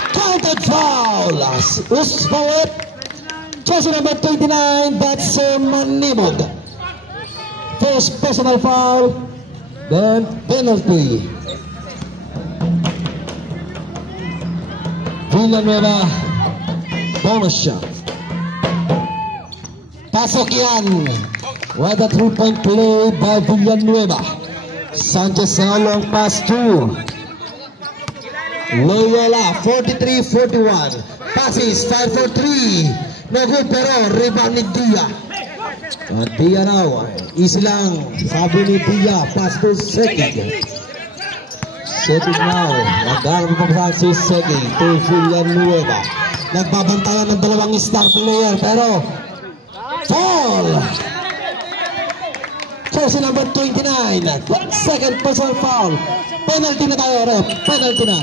counted foul. Usbawet. Jersey number 29. That's Manimog. First personal foul. Then penalty. Villanueva. Bonus shot. Pasok yan. With a 3-point play by Villanueva. Sanchez now long pass to Loyola. 43-41. Passes 5-4-3. No good pero rebound ni Dia. Dia now. Easy lang. Sabi ni Dia. Pass to Seki. Seki now. Nagkaroon pa si Seki to Villanueva. Nagbabantayan ng dalawang star player pero foul. Jersey number 29. Second personal foul. Penalty na tayo, ref. Penalty na.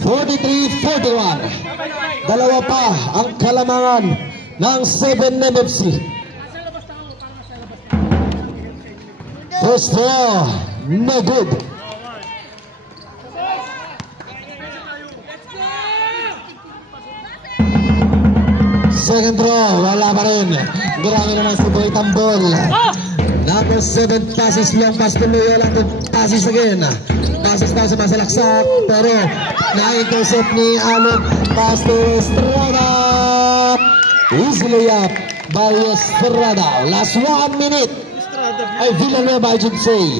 43-41. Dalawa pa ang kalamangan ng 7 NFC. First throw, no good. Second throw, wala pa rin. Grabe naman si Boy Tambol. Number 7 passes long pass to Loyola to passes again. Passes pa sa masalaksak pero na-intercept ni Alok. Pass to Estrada. Easily up by Estrada. Last 1 minute. Ay Villanueva, I should say.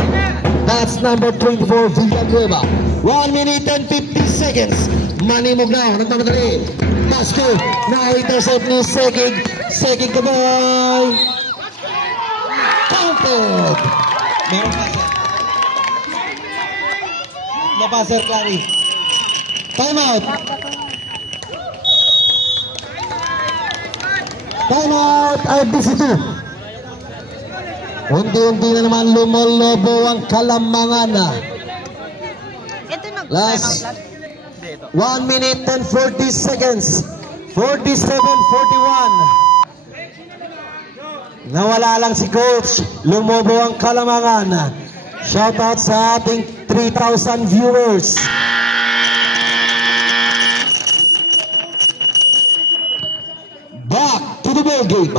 That's number 24 Villanueva. 1 minute and 50 seconds. Manimog na. Nagmamadali. Pasko. Na-intercept ni Sekig. Sekig ka boy. Counted. Meron pa sir. Napasir Clary. Time out. Time out. RBC2. Unti-unti na naman lumolobo ang kalamangan na. Last 1 minute and 40 seconds. 47-41. Nawala lang si coach. Lumobo ang kalamangan. Shoutout sa ating 3,000 viewers. Back to the ball game.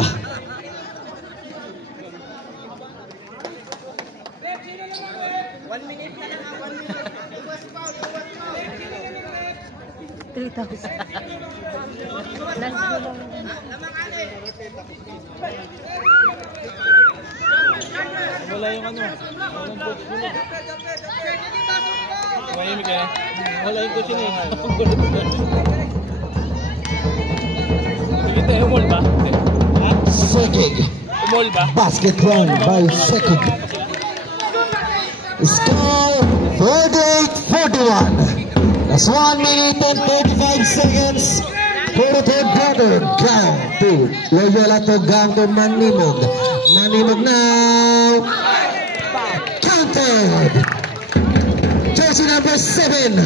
Wala yung ano. Walang coach nila. Mayimik kaya. Wala yung coach nila. Sige tayo, umol ba? Sekig. Umol ba? Basket run by Sekig. Score 48-41. That's 1 minute and 35 seconds. For the third quarter. Gang to Loyola to gang to Manimog. Manimog now. Counted. Jersey number 7.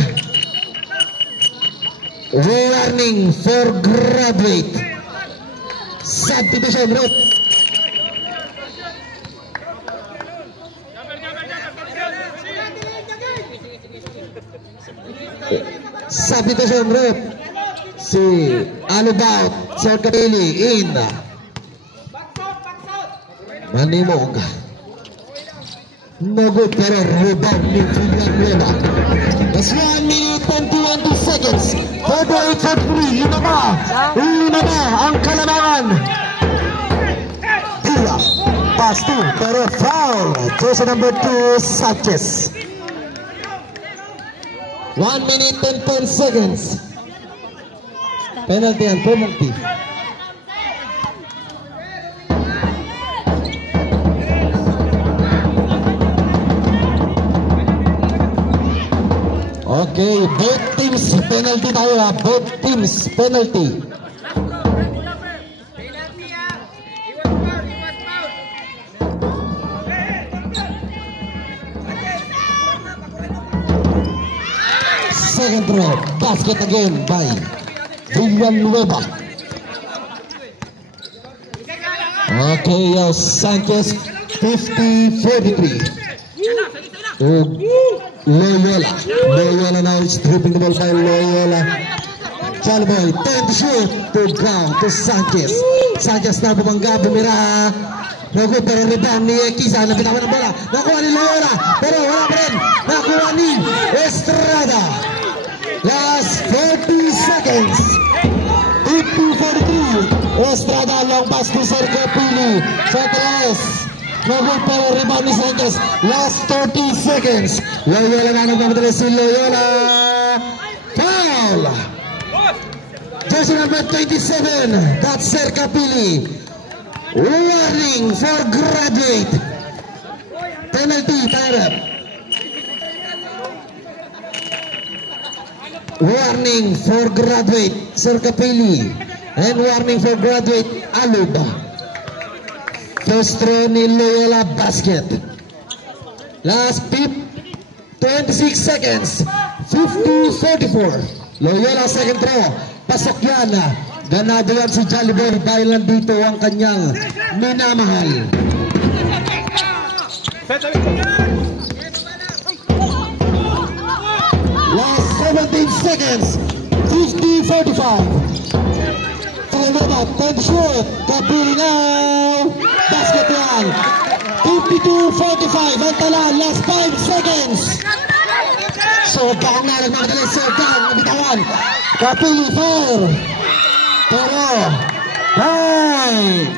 Warning for graduate. Substitution rope. Substitution rope. Si Alubaut, Sir Kapili in. Manimog. No good pero rebound ni Villanueva. That's 1 minute and 20 seconds. 48-43. Lima na ang kalamangan. Dia. Pass to pero foul. Jersey number 2 Sanchez. 1 minute and 10 seconds. Penalty and penalty. Okay, both teams penalty tayo ha. Both teams penalty. Penalty ha. Iwas foul, iwas foul. Second throw, basket again by Villanueva. Okay, Sanchez 50-43. Loyola now is dribbling the ball by Loyola. Chalaboy, 10 to shoot, to ground to Sanchez. Sanchez na bumangga, bumira. Naku, pero rebound ni Kisa, nabitawan ng bola. Nakuha ni Loyola, pero wala pa rin. Nakuha ni Estrada. Last 40 seconds. 50-43. Estrada, long pass to Sergio Pili. Santos. Naku, pero rebound ni Sanchez. Last 30 seconds. Loyola na nagmamadali si Loyola. Foul. Jersey number 27. That's Sergio Pili. Warning for graduate. Penalty, Tarab. Warning for graduate, Sergio Pili. And warning for graduate, Alub. First throw ni Loyola, basket. Last peep, 26 seconds. 50-44. Loyola second throw. Pasok yan. Ganado yan si Jollibee dahil nandito ang kanyang minamahal. Last 17 seconds. 50-45. Loyola, 10 shoot. Kapili now. Basket yan. 52-45. Ang tala. Last 5 seconds. Sokang na nagmamadali. Sokang. Nabitawan. Kapili 4. Pero, hey!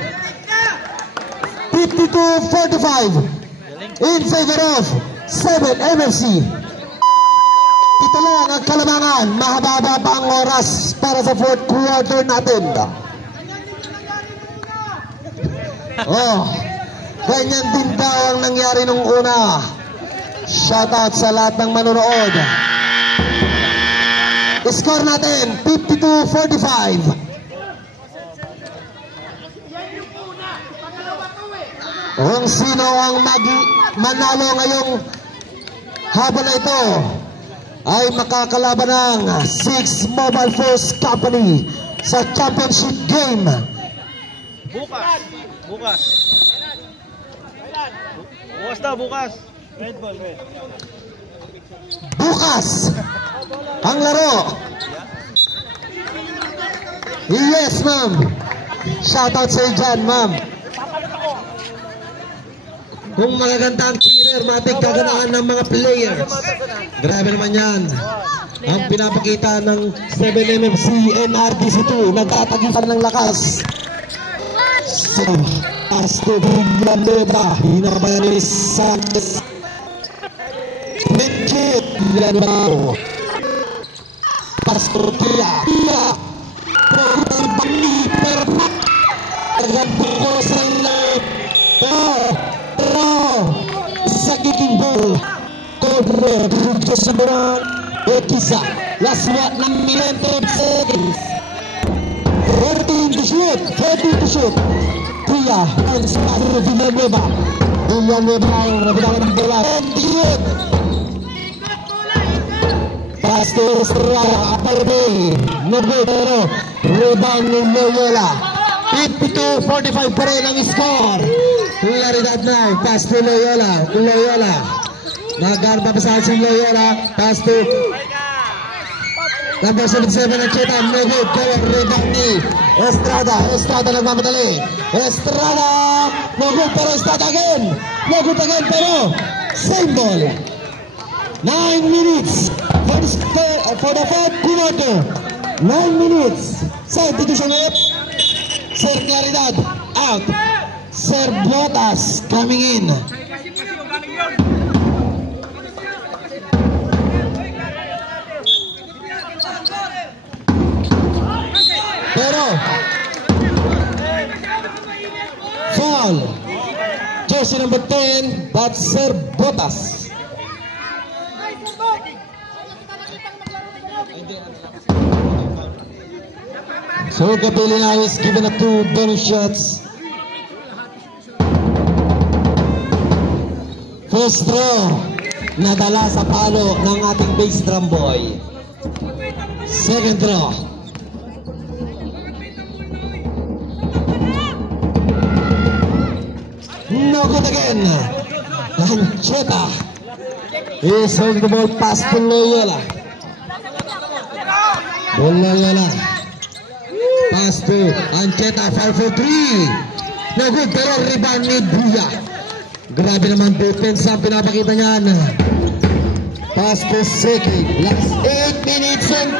52-45 in favor of 7 MFC. Ito lang ang kalamangan. Mahaba pa ang oras para sa fourth quarter natin. Oh, ganyan din daw ang nangyari nung una. Shoutout sa lahat ng manonood. Score natin, 52-45. Kung sino ang manalo ngayong hapon na ito ay makakalaban ng 6 Mobile Force Company sa championship game. Bukas daw, bukas. Red ball, red. Bukas ang laro. Yes, ma'am. Shoutout sa iyo dyan, ma'am. Kung magaganda ang cheerer, mating kaganaan ng mga players. Grabe naman yan. Ang pinapakita ng 7MFC NRDC2, nagtatagipan ng lakas. So, Asto Villanueva, hinabayan ni Sanchez. Medjit, Villanueva. Pastor Kia. Program Bangli, Permak. Agad ko sa loob. Sa kicking ball. Kodre, Rujos Sabaran. Ekisa. Last 1 seconds. 14 to shoot. 14 to shoot. Kia. And Pastor Villanueva. Villanueva ang nabitawan ng bola. And shoot. Pastor Estrada. Aparbe. Nagotero. Rebound ni Loyola. 52-45 pa rin ang score. Claridad now, pass to Loyola. Nagano pa sa si Loyola. Pass to number 77 ang kita. No good. Pero rebound ni Estrada nagmamadali. Estrada. No good pero Estrada again. No good again pero same ball. 9 minutes for the fourth quarter. 9 minutes. Substitution up. Sir Claridad out. Sir Botas coming in. Pero foul. Jersey number 10, that's Sir Botas. So Gabilina is given a 2 bonus shots. First throw, nadala sa palo ng ating base drum boy. Second throw. No good again. Ancheta is holding the ball past to Loyola. Loyola. Pass to Ancheta, 5 for 3. No good, pero rebound ni Buya. Grabe naman defense ang pinapakita niyan. Pass to Seki. Last 8 minutes and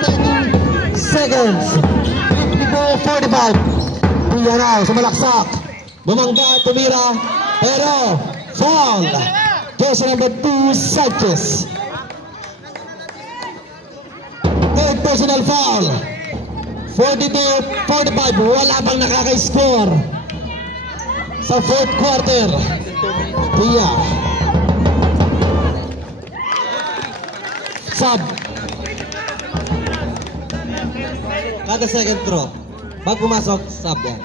10 seconds. 54-45. Buya na, sumalaksak. Bumangga, tumira. Pero, foul. Jersey number 2, Sanchez. Third personal foul. 42-45. Wala pang nakaka-score sa fourth quarter. Tia. Sub. Kada second throw. Pag pumasok, sub yan.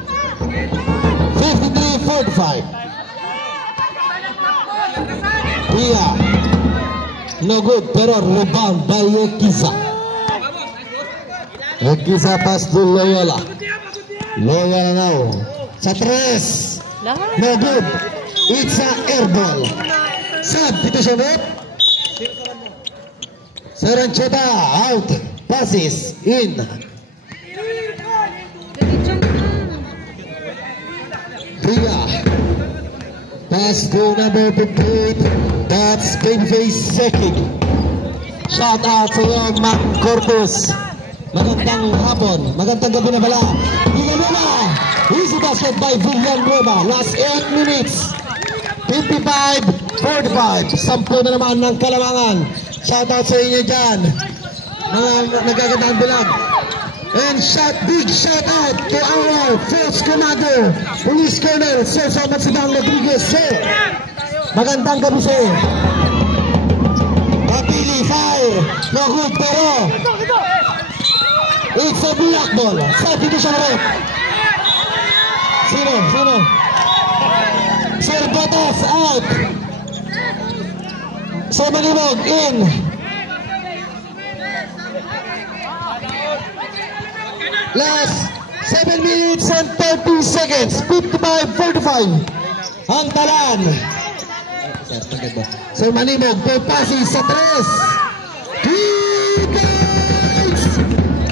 53-45. Tia. No good, pero rebound by Ekiza. Ekiza pass to Loyola. Loyola now. Sa 3. No good. It's a air ball. Sub, dito siya net. Sarancheta out. Passes in. Tia. Pass to number 58. That's Babyface Seki. Shout out sa iyo, Mac Corpus. Magandang hapon. Magandang gabi na pala. Villanueva. Easy basket by Villanueva. Last 8 minutes. 55-45. 10 na naman ng Kalamangan. Shout out sa inyo dyan. Nagagandang bilang. And big shout out to our first commander, Police Colonel Sir Matsibang Rodriguez. Sir, magandang gabi sir. Papili, fire. No good, pero it's a black ball. Substitution rep. Sino? Sir Botas out. Sir Manibog in. Last 7 minutes and 30 seconds. 55-45. Ang talan. Sir Manibog, to passes sa 3.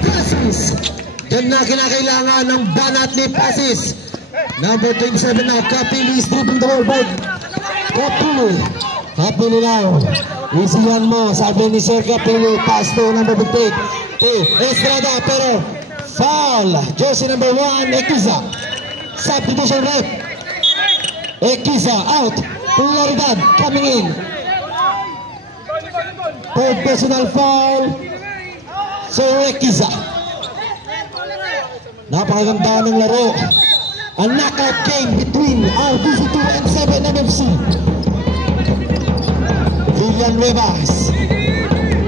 Passes. Diyan na kinakailangan ng banat ni Passes. Number 27 now, Kapili is dribbling the ball back. Kapili now. Easy yan mo, sabi ni Sir Kapili. Pass to number 58. Estrada, pero foul. Jersey number 1, Ekiza. Substitution rep. Ekiza out. Pularidad coming in. Third personal foul. Sir Ekiza. Napakaganda ng laro. A knockout game between RBC2 and 7MFC. Villanueva.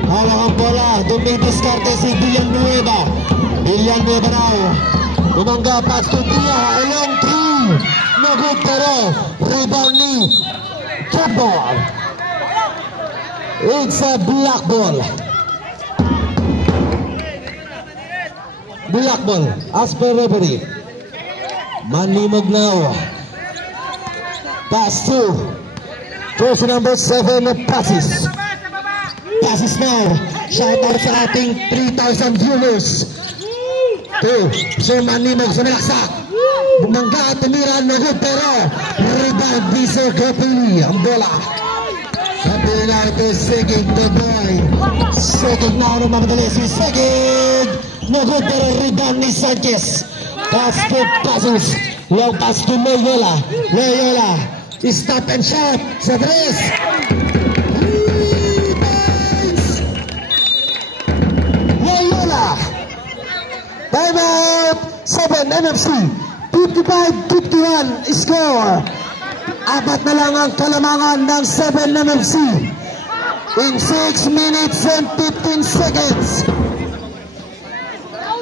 Hawak ang bola. Dumidiskarte si Villanueva. Villanueva now. Bumangga pass to Tia. Along 3. No good, pero rebound ni Jabbar. It's a black ball. Black ball as per referee. Manimog now. Pass to jersey number 7, Passes. Passes now. Shout out sa ating 3,000 viewers. To Sir Manimog sa nilaksak. Bumangga at tumira, no good, pero rebound ni Sir Gapili. Ang bola. Sabi na ito, Segig the boy. Segig na naman madali si Segig. No good, pero rebound ni Sanchez. Basket passes. Long pass to Loyola. Loyola. Stop and shot. Sa 3. Rebounds. Loyola. Time out. 7MFC. 55-51 score. Apat na lang ang Kalamangan ng 7MFC. In 6 minutes and 15 seconds.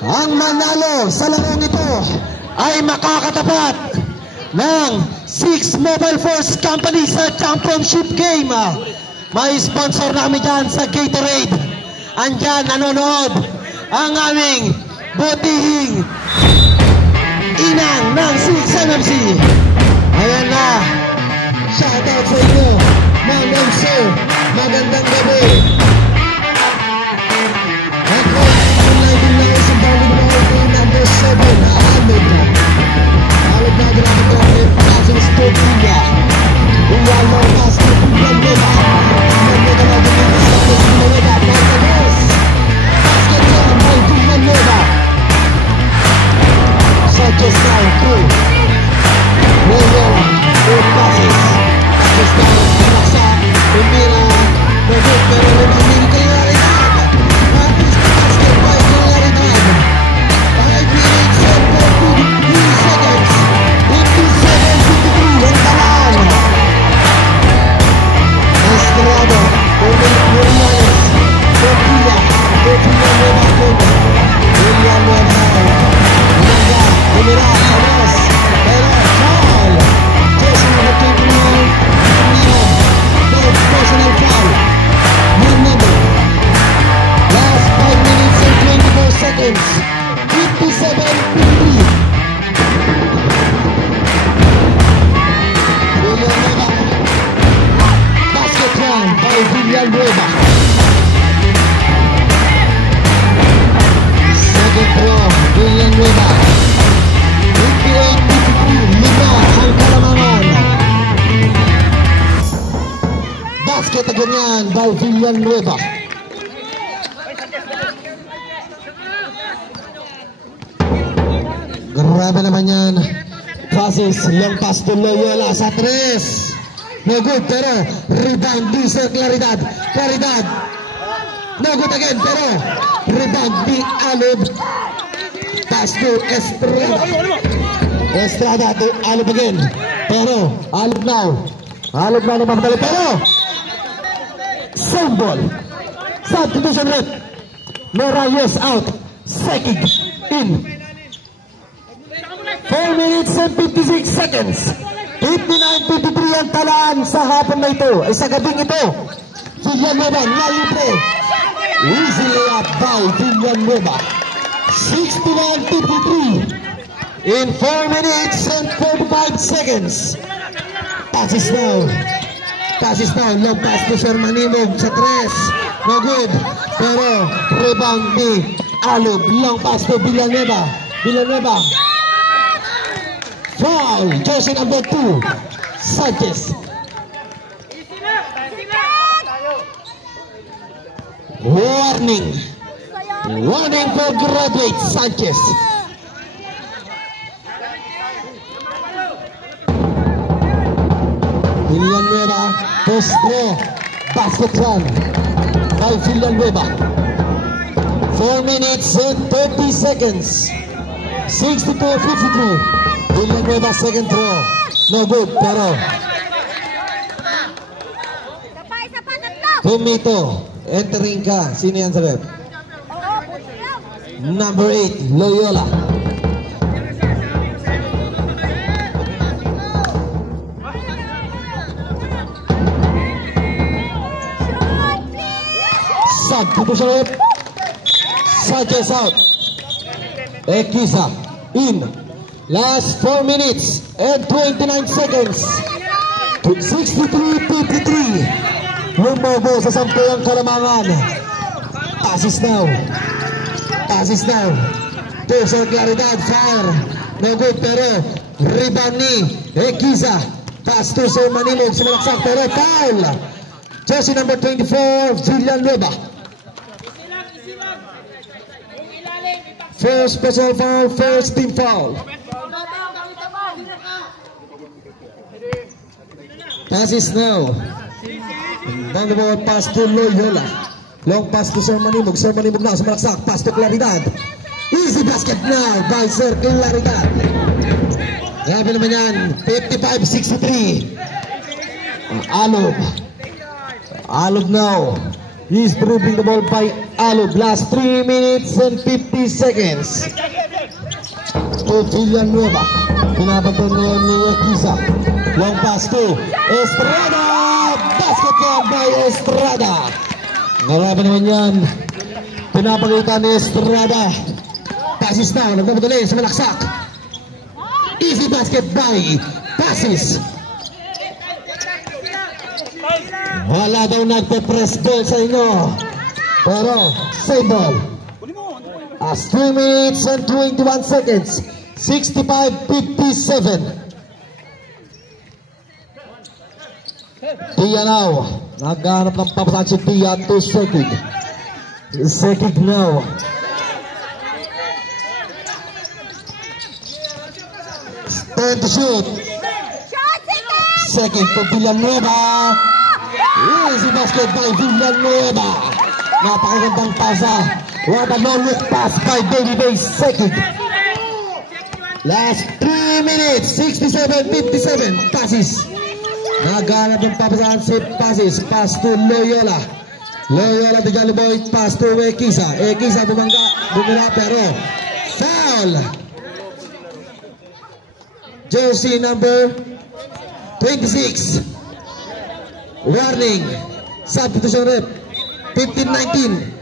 Ang manalo sa larong ito ay makakatapat ng 6 Mobile Force Company sa championship game. May sponsor namin dyan sa Gatorade. Andyan nanonood ang aming butihing inang ng 6 MMC. Ayan na. Shoutout sa inyo, Ma'am and Sir. Magandang gabi. Ako, tunay din lang sa volleyball team number 7, Ahmed. Ahmed na grabe ko, Pasing Sportiva. Uyalo, Pastor, Puglandeba. Magandang gabi sa Puglandeba. Pagkagos. Basket jam by Puglandeba. Suggest down, 2. Uyalo, 8 passes. Suggest down, Pinasa, Pumira. Nagod, pero hindi kayo rin. Ganyan by Villanueva. Grabe naman yan. Passes, long pass to Loyola sa 3. No good, pero rebound di Sir Claridad. Claridad. No good again, pero rebound di Alub. Pass to Estrada. Estrada to Alub again. Pero Alub now. Alub now naman madali, pero same ball. Substitution rate. Morales out. Sekig in. 4 minutes and 56 seconds. 59-53 ang talaan sa hapon na ito. Ay sa gabing ito. Villanueva na libre. Easily up by Villanueva. 61-53 in 4 minutes and 45 seconds. Passes now. Passes down, long pass to Sir Manimog sa 3. No good. Pero rebound ni Alub. Long pass to Villanueva. Villanueva. Foul. Jersey number 2. Sanchez. Warning. Warning for graduate Sanchez. Villanueva, post throw, basket run by Villanueva. 4 minutes and 30 seconds. 62-53. Villanueva second throw. No good, pero Pumito, entering ka. Sino yan sa rep? Number 8, Loyola. Substitution rep. Sanchez out. Equiza in. Last 4 minutes and 29 seconds. 63-53. Lumobo sa sampuyang Kalamangan. Passes now. Passes now. To Sir Claridad. Fire. No good, pero rebound ni Equiza. Pass to Sir Manimog. Sumalaksak, pero foul. Jersey number 24, Villanueva. First personal foul, first team foul. Passes now. Down the ball, pass to Loyola. Long pass to Sir Manimog. Sir Manimog now, sumalaksak. Pass to Claridad. Easy basket now by Sir Claridad. Grabe naman yan. 55-63. Alub. Alub now. He's dribbling the ball by Alub. Last 3 minutes and 50 seconds. To Villanueva. Pinabaton ni Equiza. Long pass to Estrada. Basket by Estrada. Ngaraban naman yan. Pinapagalitan ni Estrada. Passes now. Nagpapadali sa malaksak. Easy basket by Passes. Wala daw nagpe-press ball sa inyo. Pero save ball. As 3 minutes and 21 seconds. 65-57. Tia now. Naghanap ng papasan si Tia to Sekig. Sekig now. Stand to shoot. Sekig to Villanueva. Easy basket by Villanueva. Napakagandang pasa. What a long look pass by Baby Bay Sekig. Last 3 minutes, 67-57. Passes. Naghanap ng papasahan si Passes. Pass to Loyola. Loyola to Jolly Boy. Pass to Equiza. Equiza bumila pero foul. Jersey number 26. Warning. Substitution rep. 15-19.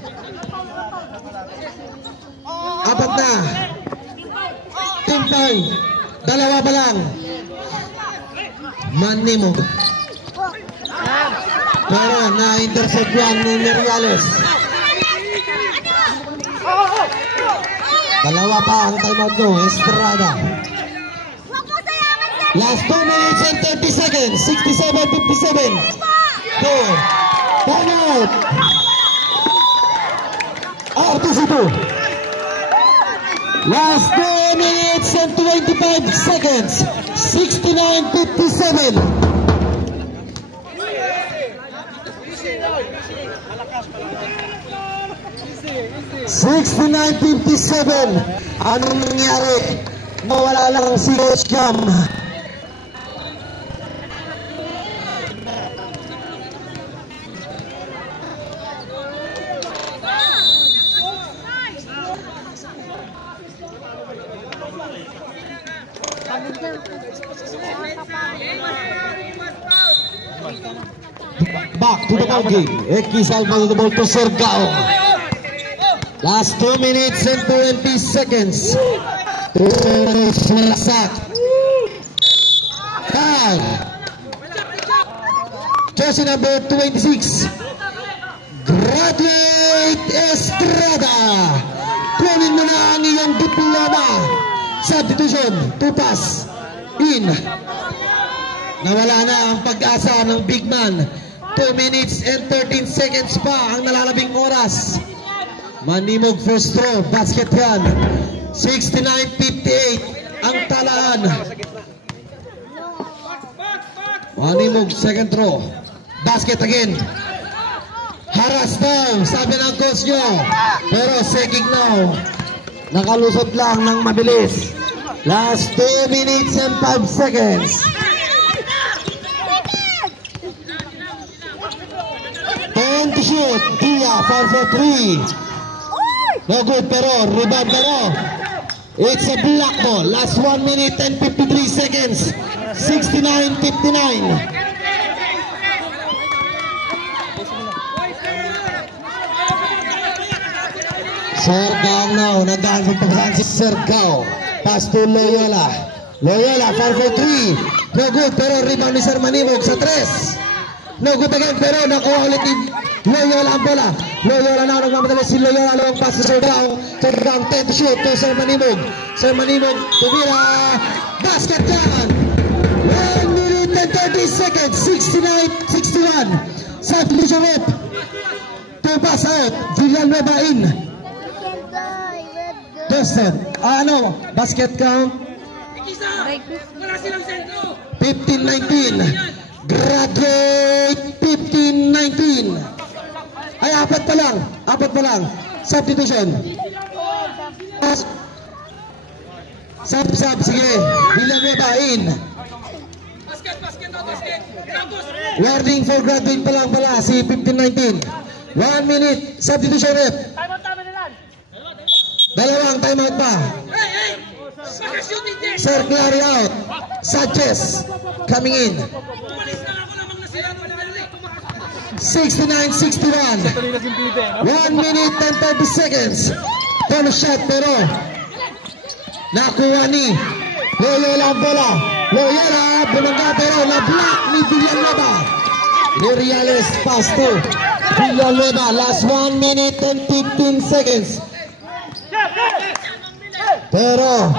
Apat na. Team point. Dalawa pa lang. Manimo. Pero na-intercept yan ni Reales. Dalawa pa ang timeout ko. Estrada. Last 2 minutes and 30 seconds. 67-57. Go. Timeout. R2C2. Last 2 minutes and 25 seconds. 69-57. 69-57. Anong nangyari? Mawala lang si Coach Cam. Back to the ball game. Equiza will the ball to Sergao. Last 2 minutes and 20 seconds. 2 minutes malaksak. Foul. Jersey number 26. Graduate Estrada. Kunin mo na ang iyong diploma. Substitution. 2 pass. In. Nawala na ang pag-asa ng big man. 2 minutes and 13 seconds pa ang nalalabing oras. Manimog first throw. Basket yan. 69-58 ang talaan. Manimog second throw. Basket again. Haras daw, sabi ng coach nyo. Pero Sekig now. Nakalusot lang ng mabilis. Last 2 minutes and 5 seconds. To shoot, Tia, 4 for 3. No good pero, rebound pero. It's a block ball. Last 1 minute and 53 seconds. 69-59. Sergao now, nagdaan sa pagkakaan si Sergao. Pass to Loyola. Loyola, 4 for 3. No good pero rebound ni Sir Manimog sa 3. No good again pero nakuha ulit ni Loyola ang bola. Loyola na nagmamadali si Loyola. Long pass to Sergao. Sergao 10 to shoot to Sir Manimog. Sir Manimog tumira. Basket yan. 1 minute and 30 seconds. 69-61. Substitution rep. 2 pass out. Villanueva in. Dustin. Basket count. 15-19. Graduate 15-19. Ay, apat pa lang. Substitution. Sub, sige. Villanueva in. Warning for graduate pa lang pala si 15-19. 1 minute. Substitution rep. Dalawang timeout pa. Sir Clary out. Sanchez coming in. 69-61. 1 minute and 30 seconds. Tono shot pero nakuha ni Loyola ang bola. Loyola bumangga pero na-block ni Villanueva. Reales pass to Villanueva. Last 1 minute and 15 seconds. Pero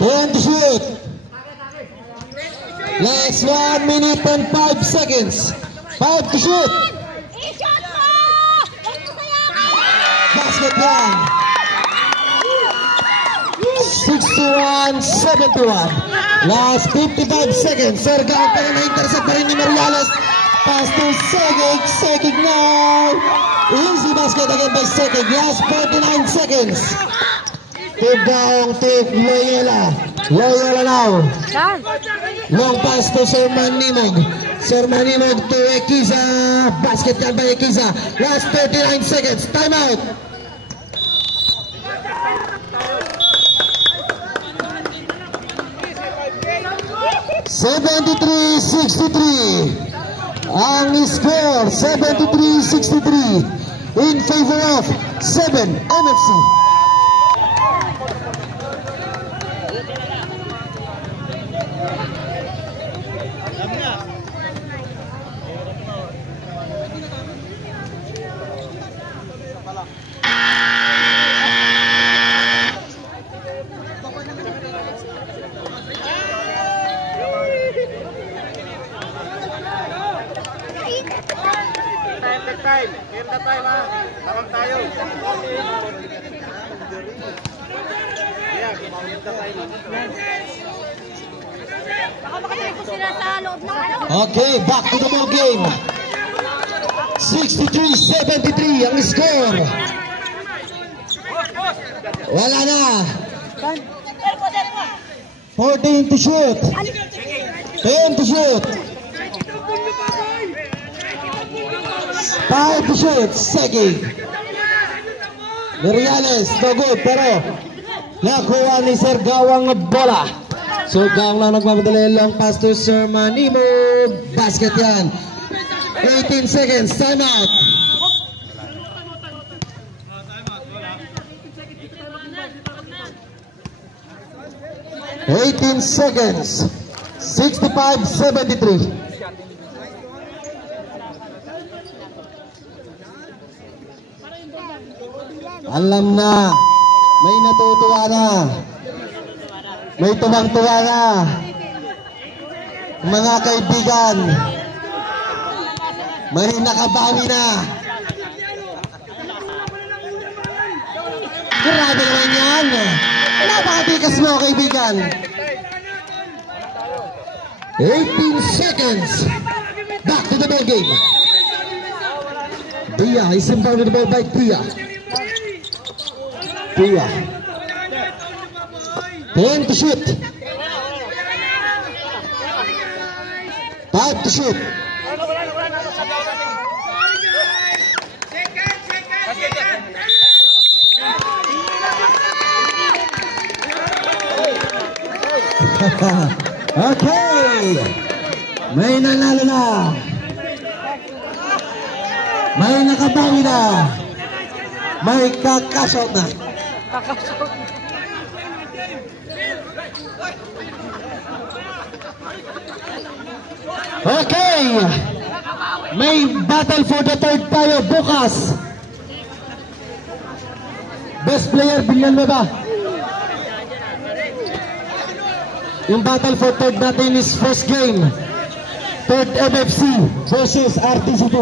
10 to shoot. Last 1 minute and 5 seconds. 5 to shoot. Basket yan. 61-71. Last 55 seconds. Sergao pero na-intercept pa rin ni Mariales. Pass to Segig. Segig now. Easy basket again by Segig. Last 49 seconds. Tigaong tip Loyola. Loyola now. Long pass to Sir Manimog. Sir Manimog to Ekiza. Basket yan by Ekiza. Last 39 seconds. Timeout. (73-63) ang score. 73-63 in favor of 7 MFC. Time. Game na time ha. Tawag tayo. Yeah, game na time. Baka makatay ko sila sa loob ng ano. Okay, back to the ball game. 63-73 ang score. Wala na. 14 to shoot. 10 to shoot. 5 to shoot. Segig. Reales, no good, pero nakuha ni Sir Gawang bola. So Gawang lang nagmamadali lang pass to Sir Manimo. Basket yan. 18 seconds. Time out. (18 seconds). 65-73. Alam na, may natutuwa na, may tumang-tuwa na, mga kaibigan, may nakabawi na. Grabe naman yan. Napakatikas mo, kaibigan. 18 seconds. Back to the ball game. Dia is inbound to the ball by Dia. Dia. 10 to shoot. 5 to shoot. Okay. May nanalo na. May nakabawi na. May kakashout na. Okay. May battle for the third tayo bukas. Best player Villanueva. Yung battle for third natin is first game. Third MFC versus RTC2.